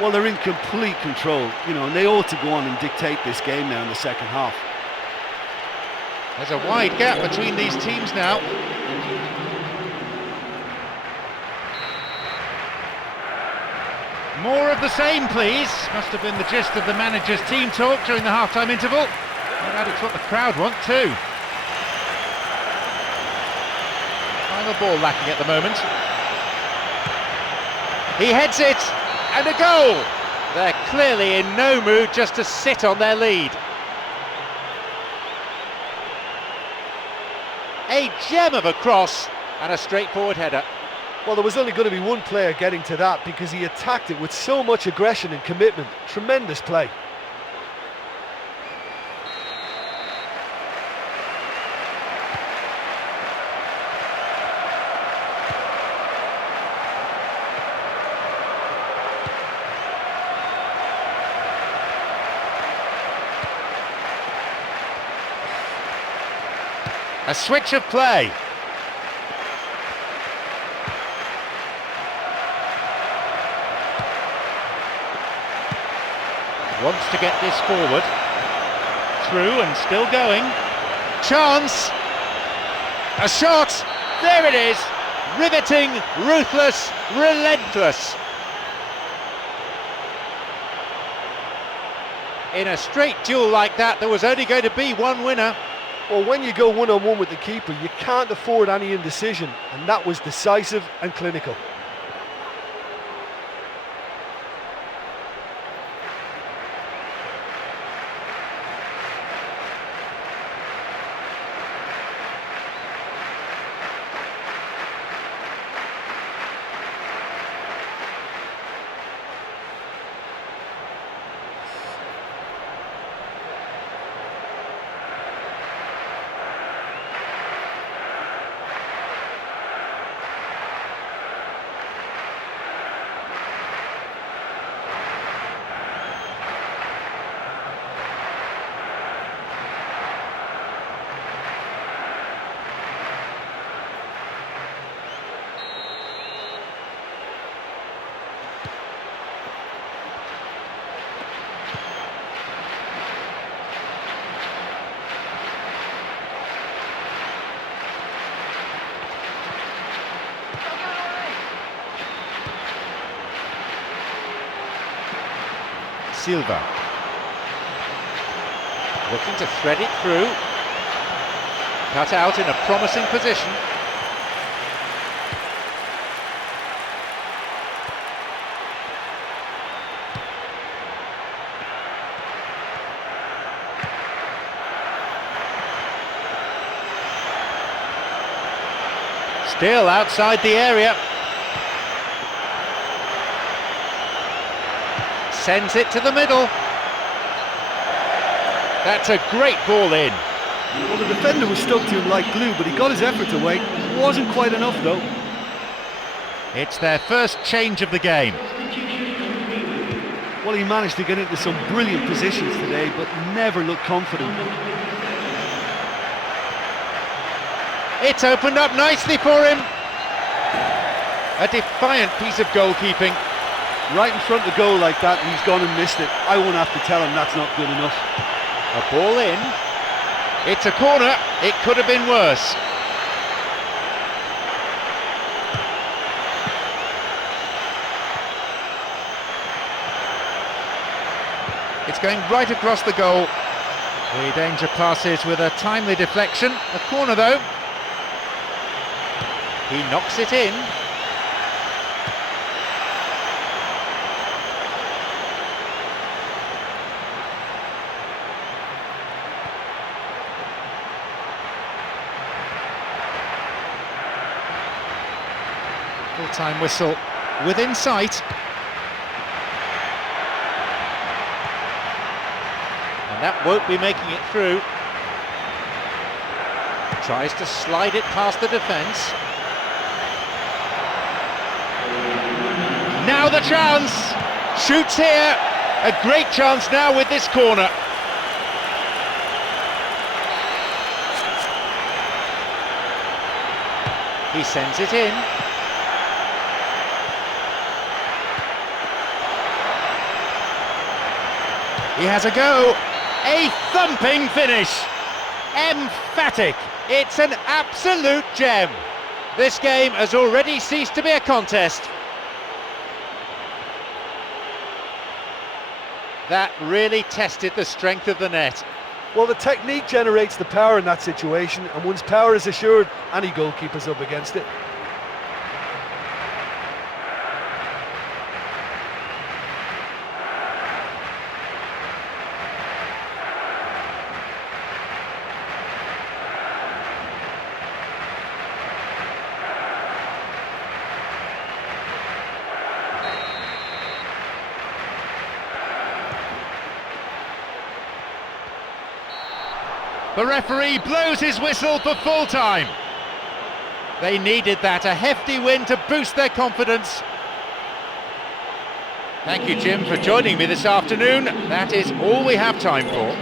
Well, they're in complete control, you know, and they ought to go on and dictate this game now in the second half. There's a wide gap between these teams now. More of the same, please. Must have been the gist of the manager's team talk during the half-time interval. No doubt it's what the crowd want too. Final ball lacking at the moment. He heads it, and a goal! They're clearly in no mood just to sit on their lead. A gem of a cross and a straightforward header. Well, there was only going to be one player getting to that because he attacked it with so much aggression and commitment. Tremendous play. A switch of play. Wants to get this forward. Through and still going. Chance. A shot. There it is. Riveting, ruthless, relentless. In a straight duel like that, there was only going to be one winner. Well, when you go one-on-one with the keeper, you can't afford any indecision, and that was decisive and clinical. Silva. Looking to thread it through. Cut out in a promising position. Still outside the area. Sends it to the middle. That's a great ball in. Well, the defender was stuck to him like glue, but he got his effort away. Wasn't quite enough, though. It's their first change of the game. Well, he managed to get into some brilliant positions today, but never looked confident. It's opened up nicely for him. A defiant piece of goalkeeping. Right in front of the goal like that, and he's gone and missed it. I won't have to tell him that's not good enough. A ball in. It's a corner. It could have been worse. It's going right across the goal. The danger passes with a timely deflection. A corner though. He knocks it in. Full-time whistle within sight. And that won't be making it through. Tries to slide it past the defence. Now the chance! Shoots here! A great chance now with this corner. He sends it in. He has a go. A thumping finish. Emphatic. It's an absolute gem. This game has already ceased to be a contest. That really tested the strength of the net. Well, the technique generates the power in that situation, and once power is assured, any goalkeeper's up against it. The referee blows his whistle for full time. They needed that, a hefty win to boost their confidence. Thank you, Jim, for joining me this afternoon. That is all we have time for.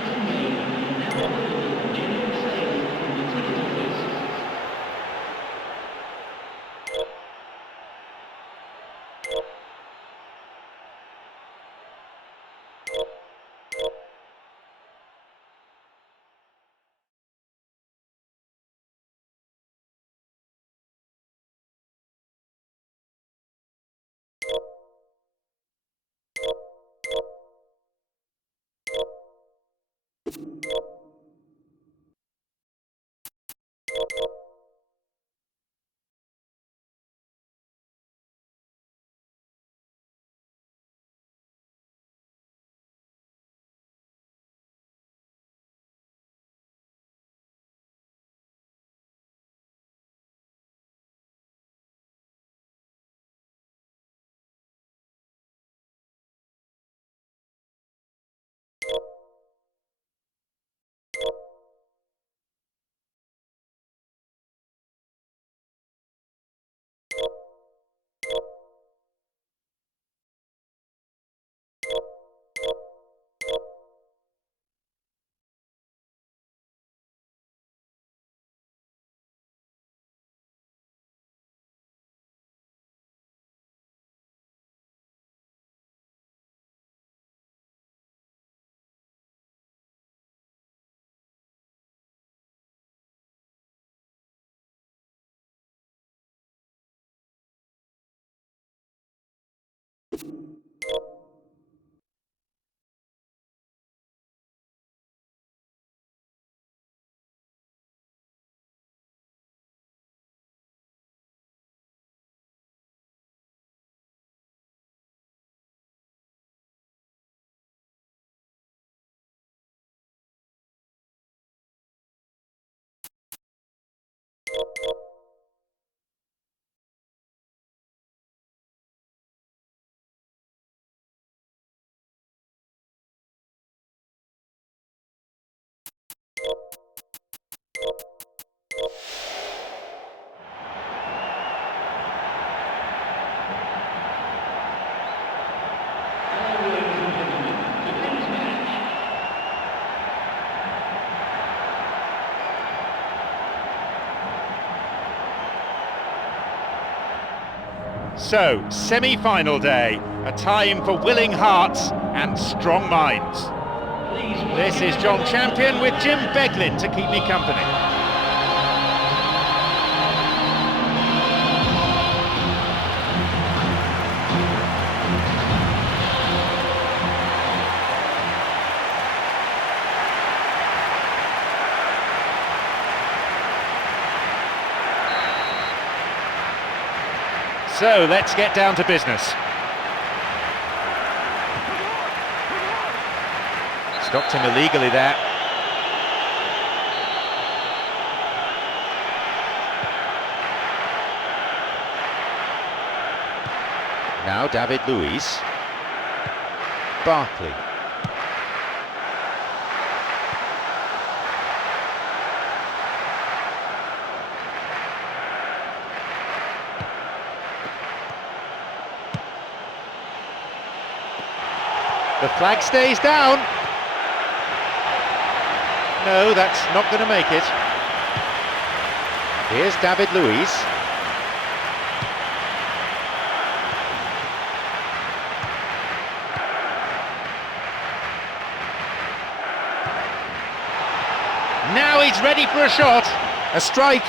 So, semi-final day, a time for willing hearts and strong minds. This is John Champion with Jim Beglin to keep me company. So, let's get down to business. Stopped him illegally there. Now David Luiz. Barkley. The flag stays down. No, that's not going to make it. Here's David Luiz. he's ready for a shot. A strike.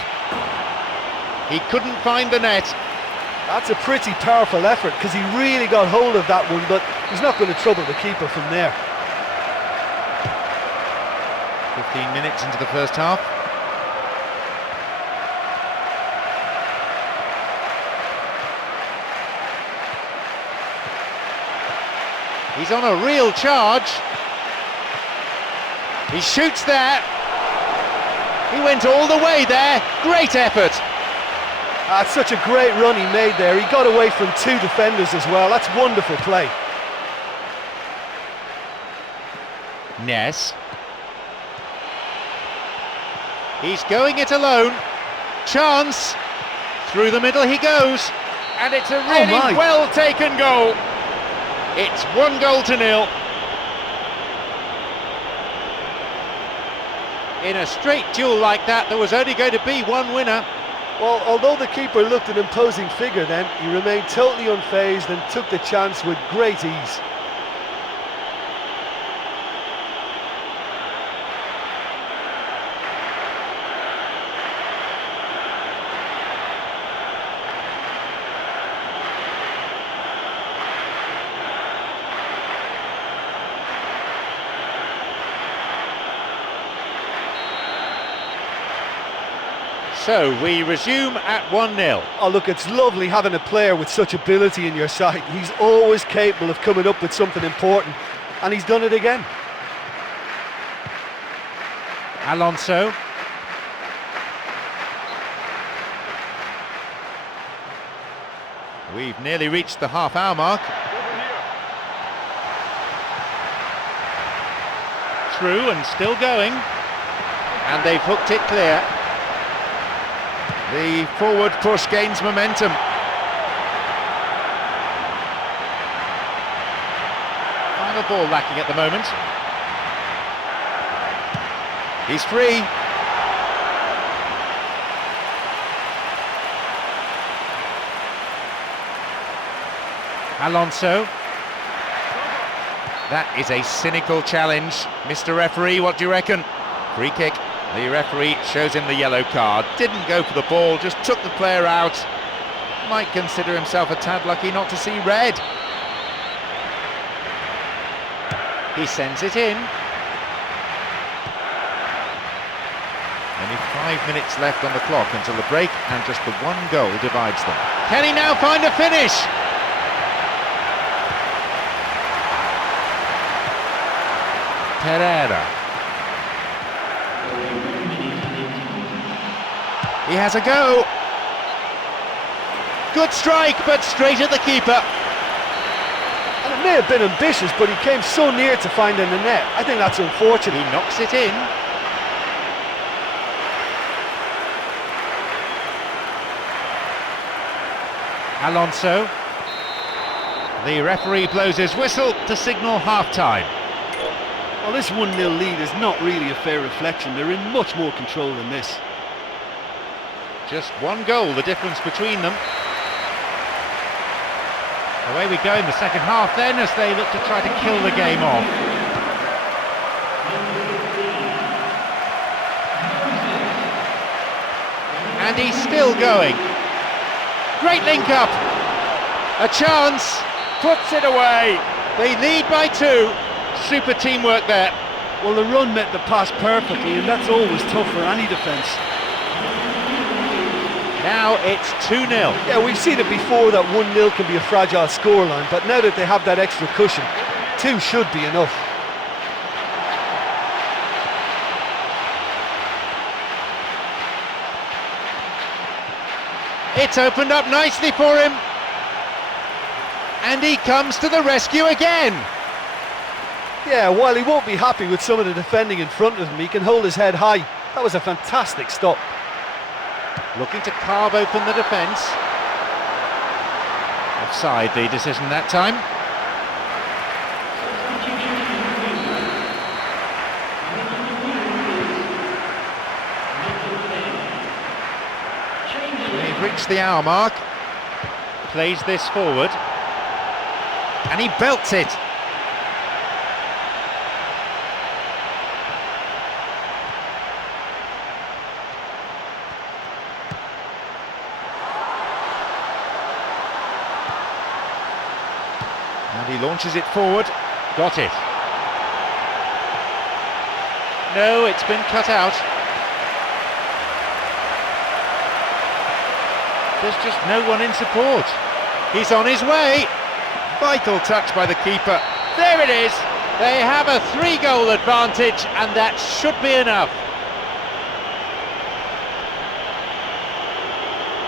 He couldn't find the net. That's a pretty powerful effort because he really got hold of that one, but he's not going to trouble the keeper from there. 15 minutes into the first half. He's on a real charge. He shoots there. He went all the way there. Great effort. That's such a great run he made there. He got away from two defenders as well. That's wonderful play. Ness. He's going it alone. Chance. Through the middle he goes. And it's a really well taken goal. It's 1-0. In a straight duel like that, there was only going to be one winner. Well, although the keeper looked an imposing figure then, he remained totally unfazed and took the chance with great ease. So we resume at 1-0. Oh look, it's lovely having a player with such ability in your side. He's always capable of coming up with something important, and he's done it again. Alonso. We've nearly reached the half-hour mark. Through and still going. And they've hooked it clear. The forward push gains momentum. Final ball lacking at the moment. He's free. Alonso. That is a cynical challenge. Mr. Referee, what do you reckon? Free kick. The referee shows him the yellow card. Didn't go for the ball, just took the player out. Might consider himself a tad lucky not to see red. He sends it in. Only 5 minutes left on the clock until the break, and just the one goal divides them. Can he now find a finish? Pereira. He has a go. Good strike, but straight at the keeper. And it may have been ambitious, but he came so near to finding the net. I think that's unfortunate. He knocks it in. Alonso. The referee blows his whistle to signal half-time. Well, this 1-0 lead is not really a fair reflection. They're in much more control than this. Just one goal, the difference between them. Away we go in the second half then, as they look to try to kill the game off. And he's still going. Great link up. A chance. Puts it away. They lead by 2. Super teamwork there. Well, the run met the pass perfectly, and that's always tough for any defence. Now it's 2-0. Yeah, we've seen it before that 1-0 can be a fragile scoreline, but now that they have that extra cushion, 2 should be enough. It's opened up nicely for him. And he comes to the rescue again. Yeah, while he won't be happy with some of the defending in front of him, he can hold his head high. That was a fantastic stop. Looking to carve open the defence. Offside the decision that time. They've reached the hour mark. Plays this forward. And he belts it. And he launches it forward. Got it. No, it's been cut out. There's just no one in support. He's on his way. Vital touch by the keeper. There it is. They have a 3-goal advantage, and that should be enough.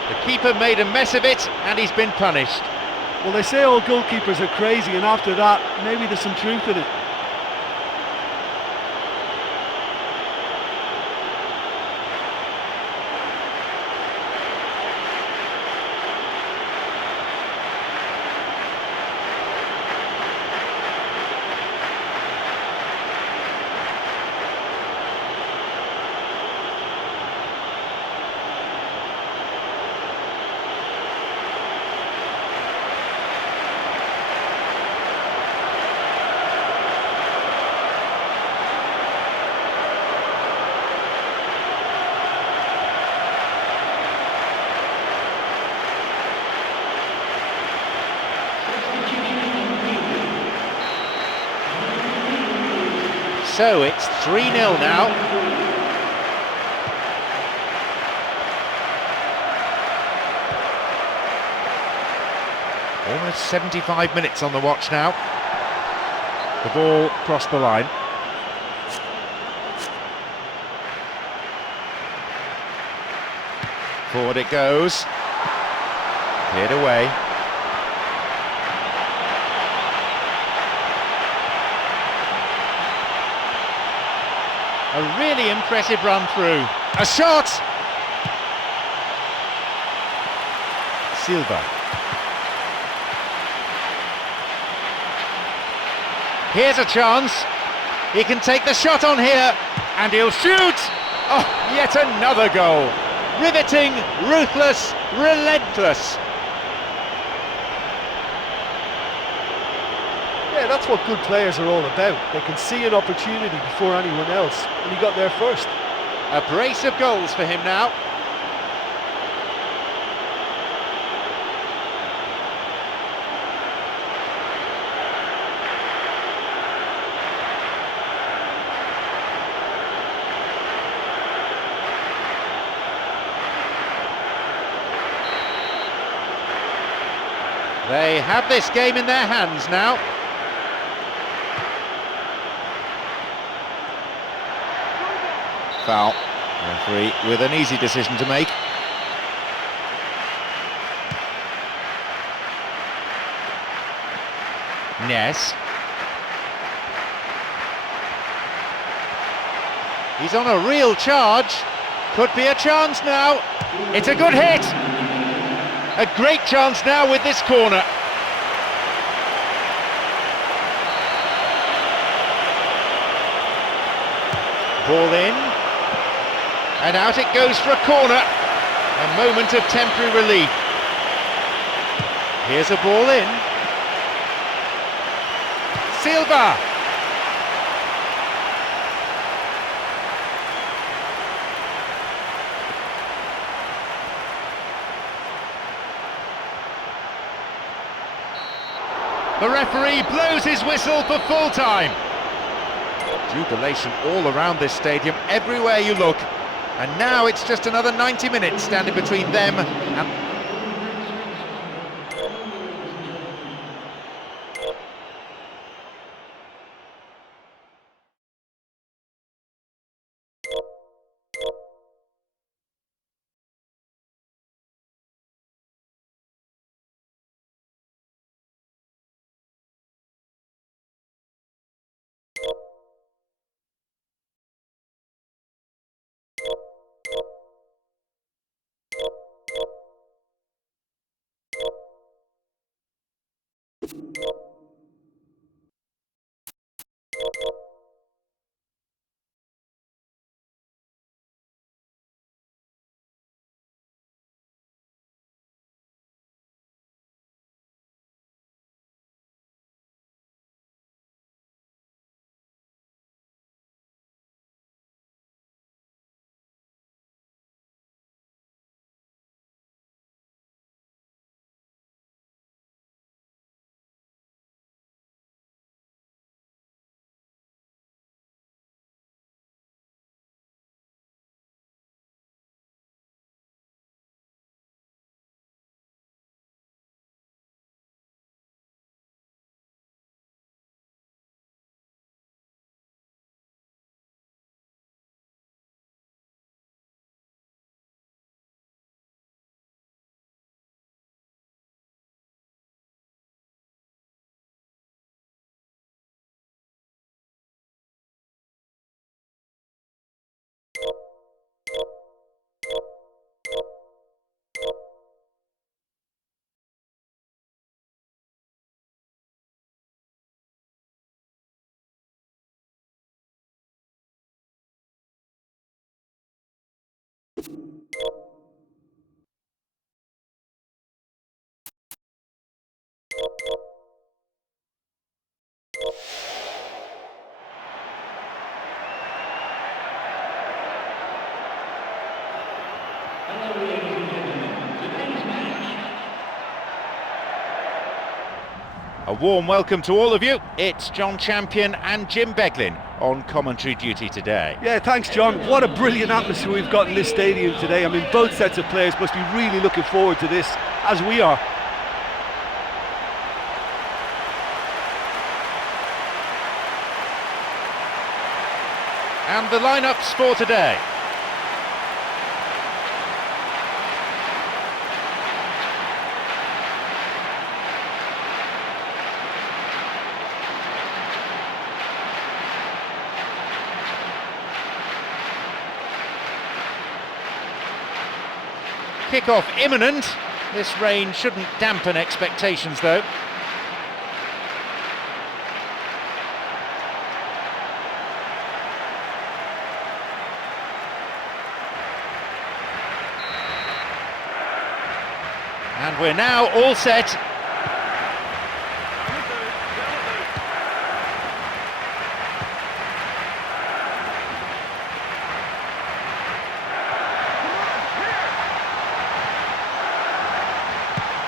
The keeper made a mess of it, and he's been punished. Well, they say all goalkeepers are crazy, and after that, maybe there's some truth in it. So it's 3-0 now. Almost 75 minutes on the watch now. The ball crossed the line. Forward it goes. Cleared away. A really impressive run through. A shot! Silva. Here's a chance. He can take the shot on here, and he'll shoot! Oh, yet another goal. Riveting, ruthless, relentless. Yeah, that's what good players are all about. They can see an opportunity before anyone else, and he got there first. A brace of goals for him now. They have this game in their hands now. Foul. Referee with an easy decision to make. Ness. He's on a real charge. Could be a chance now. It's a good hit. A great chance now with this corner. Ball in. And out it goes for a corner. A moment of temporary relief. Here's a ball in. Silva. The referee blows his whistle for full time. Jubilation all around this stadium, everywhere you look. And now it's just another 90 minutes standing between them and Hello, ladies and gentlemen. Today's match. A warm welcome to all of you. It's John Champion and Jim Beglin on commentary duty today. Yeah, thanks, John. What a brilliant atmosphere we've got in this stadium today. I mean, both sets of players must be really looking forward to this, as we are. And the lineups for today. Kick-off imminent. This rain shouldn't dampen expectations though. And we're now all set.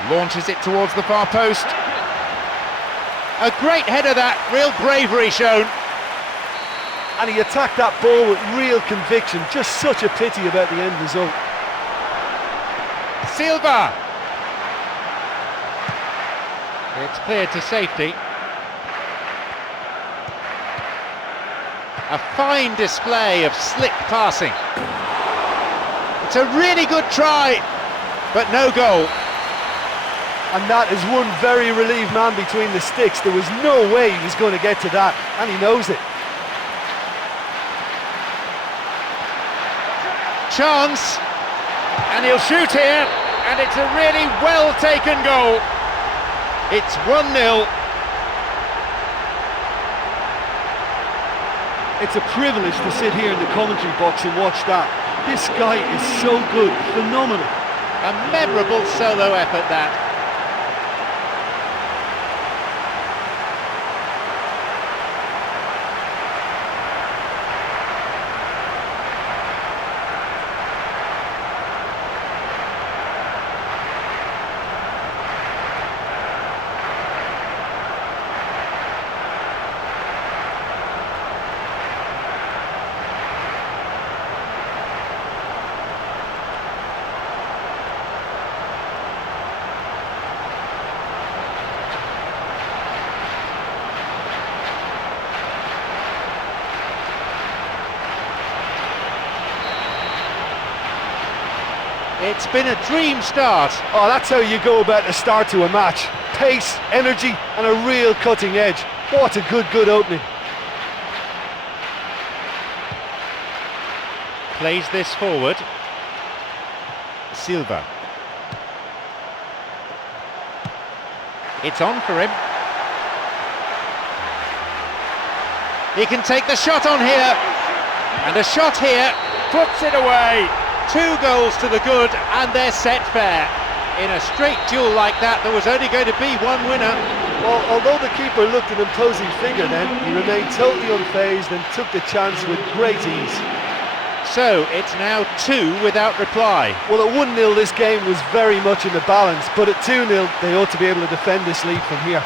Launches it towards the far post. A great header that, real bravery shown. And he attacked that ball with real conviction. Just such a pity about the end result. Silva. It's cleared to safety. A fine display of slick passing. It's a really good try, but no goal. And that is one very relieved man between the sticks. There was no way he was going to get to that, and he knows it. Chance, and he'll shoot here, and it's a really well taken goal. It's 1-0. It's a privilege to sit here in the commentary box and watch that. This guy is so good, phenomenal. A memorable solo effort that. It's been a dream start. Oh, that's how you go about the start to a match. Pace, energy, and a real cutting edge. What a good opening. Plays this forward. Silva. It's on for him. He can take the shot on here. And a shot here puts it away. 2 goals to the good, and they're set fair. In a straight duel like that, there was only going to be one winner. Well, although the keeper looked an imposing figure then, he remained totally unfazed and took the chance with great ease. So, it's now 2 without reply. Well, at 1-0 this game was very much in the balance, but at 2-0 they ought to be able to defend this lead from here.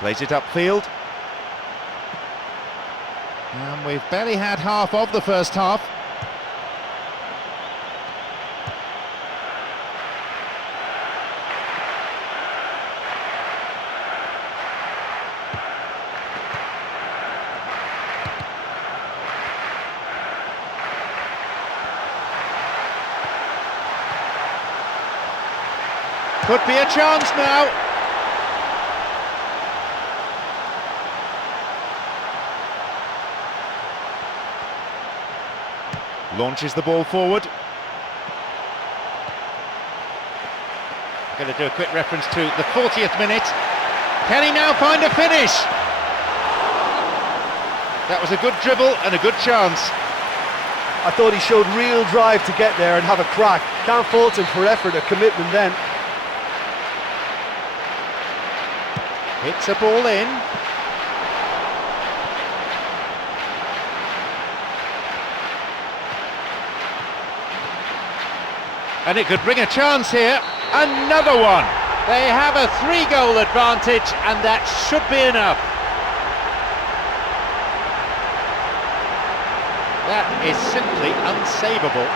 Plays it upfield. And we've barely had half of the first half. Could be a chance now. Launches the ball forward. Going to do a quick reference to the 40th minute. Can he now find a finish? That was a good dribble and a good chance. I thought he showed real drive to get there and have a crack. Can't fault him for effort or commitment then. Hits a ball in. And it could bring a chance here. Another one. They have a 3-goal advantage, and that should be enough. That is simply unsavable.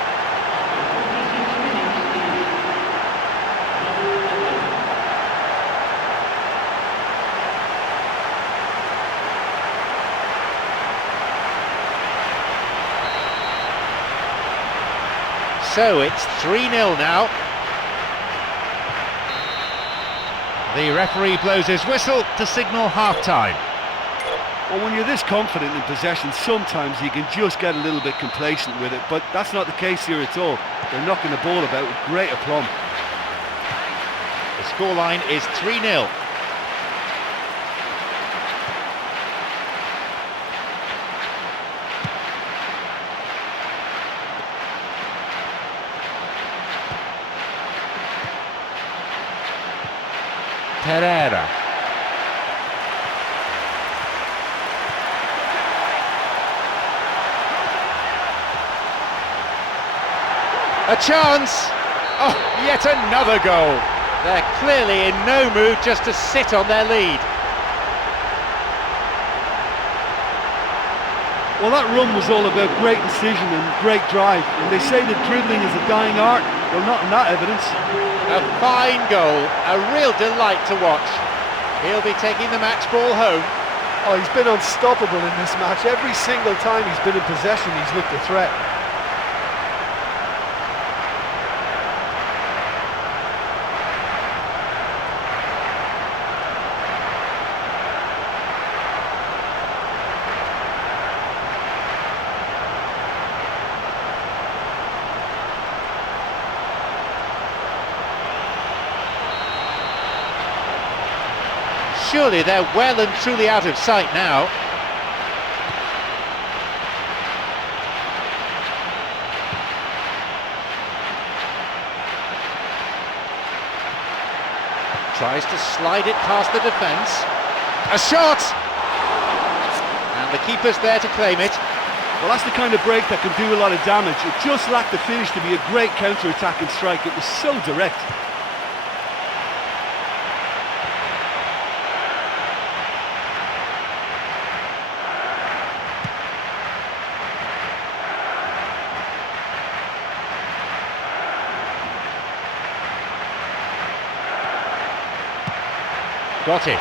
So it's 3-0 now. The referee blows his whistle to signal half-time. Well, when you're this confident in possession, sometimes you can just get a little bit complacent with it, but that's not the case here at all. They're knocking the ball about with great aplomb. The scoreline is 3-0. Pereira. A chance! Oh, yet another goal. They're clearly in no mood just to sit on their lead. Well, that run was all about great decision and great drive. And they say that dribbling is a dying art. Well, not in that evidence. A fine goal, a real delight to watch. He'll be taking the match ball home. Oh, he's been unstoppable in this match. Every single time he's been in possession, he's looked a threat. Surely they're well and truly out of sight now. Tries to slide it past the defence. A shot! And the keeper's there to claim it. Well, that's the kind of break that can do a lot of damage. It just lacked the finish to be a great counter-attacking strike. It was so direct. Got it.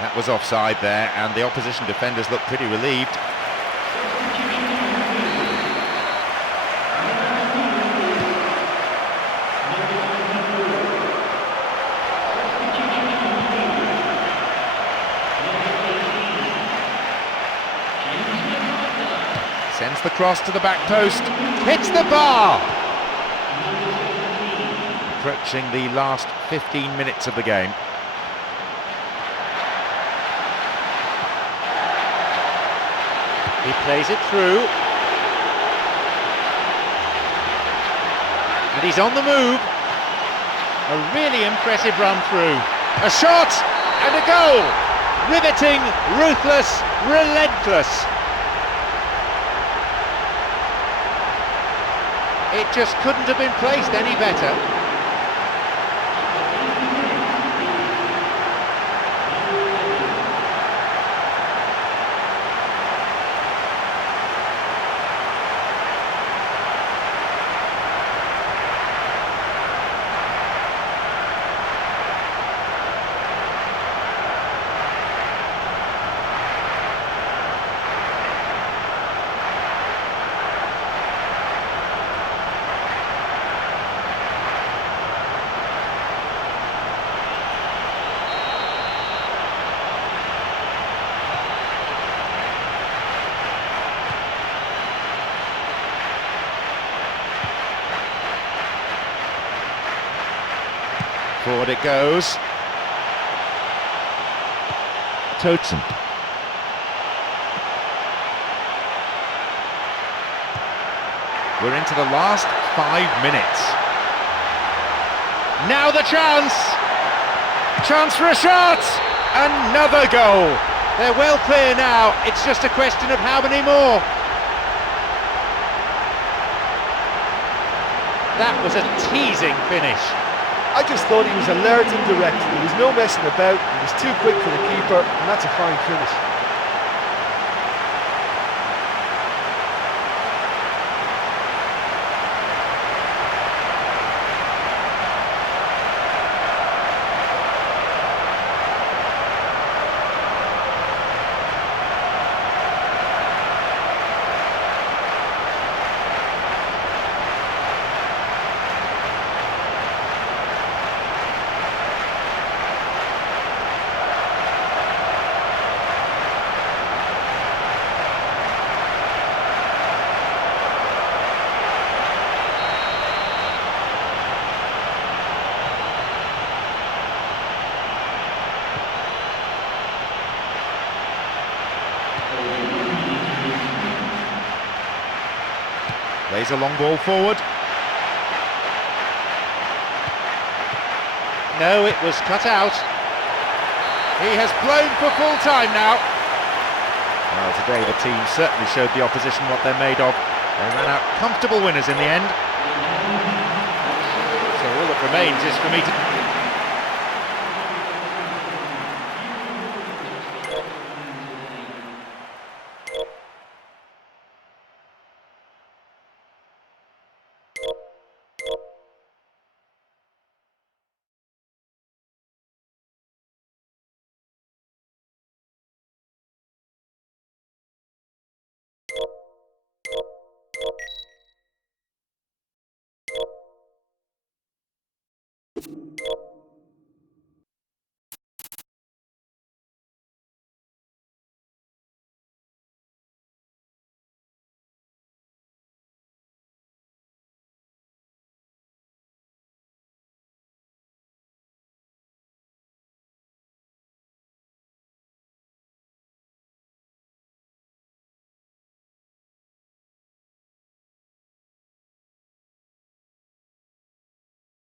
That was offside there, and the opposition defenders look pretty relieved. Sends the cross to the back post, hits the bar! Approaching the last 15 minutes of the game. He plays it through. And he's on the move. A really impressive run through. A shot and a goal! Riveting, ruthless, relentless. It just couldn't have been placed any better. Forward it goes. Toten. We're into the last 5 minutes. Now the chance! Chance for a shot! Another goal! They're well clear now, it's just a question of how many more. That was a teasing finish. I just thought he was alert and direct. There was no messing about, he was too quick for the keeper, and that's a fine finish. Plays a long ball forward. No, it was cut out. He has blown for full time now. Well, today the team certainly showed the opposition what they're made of. They ran out comfortable winners in the end. So all that remains is for me to...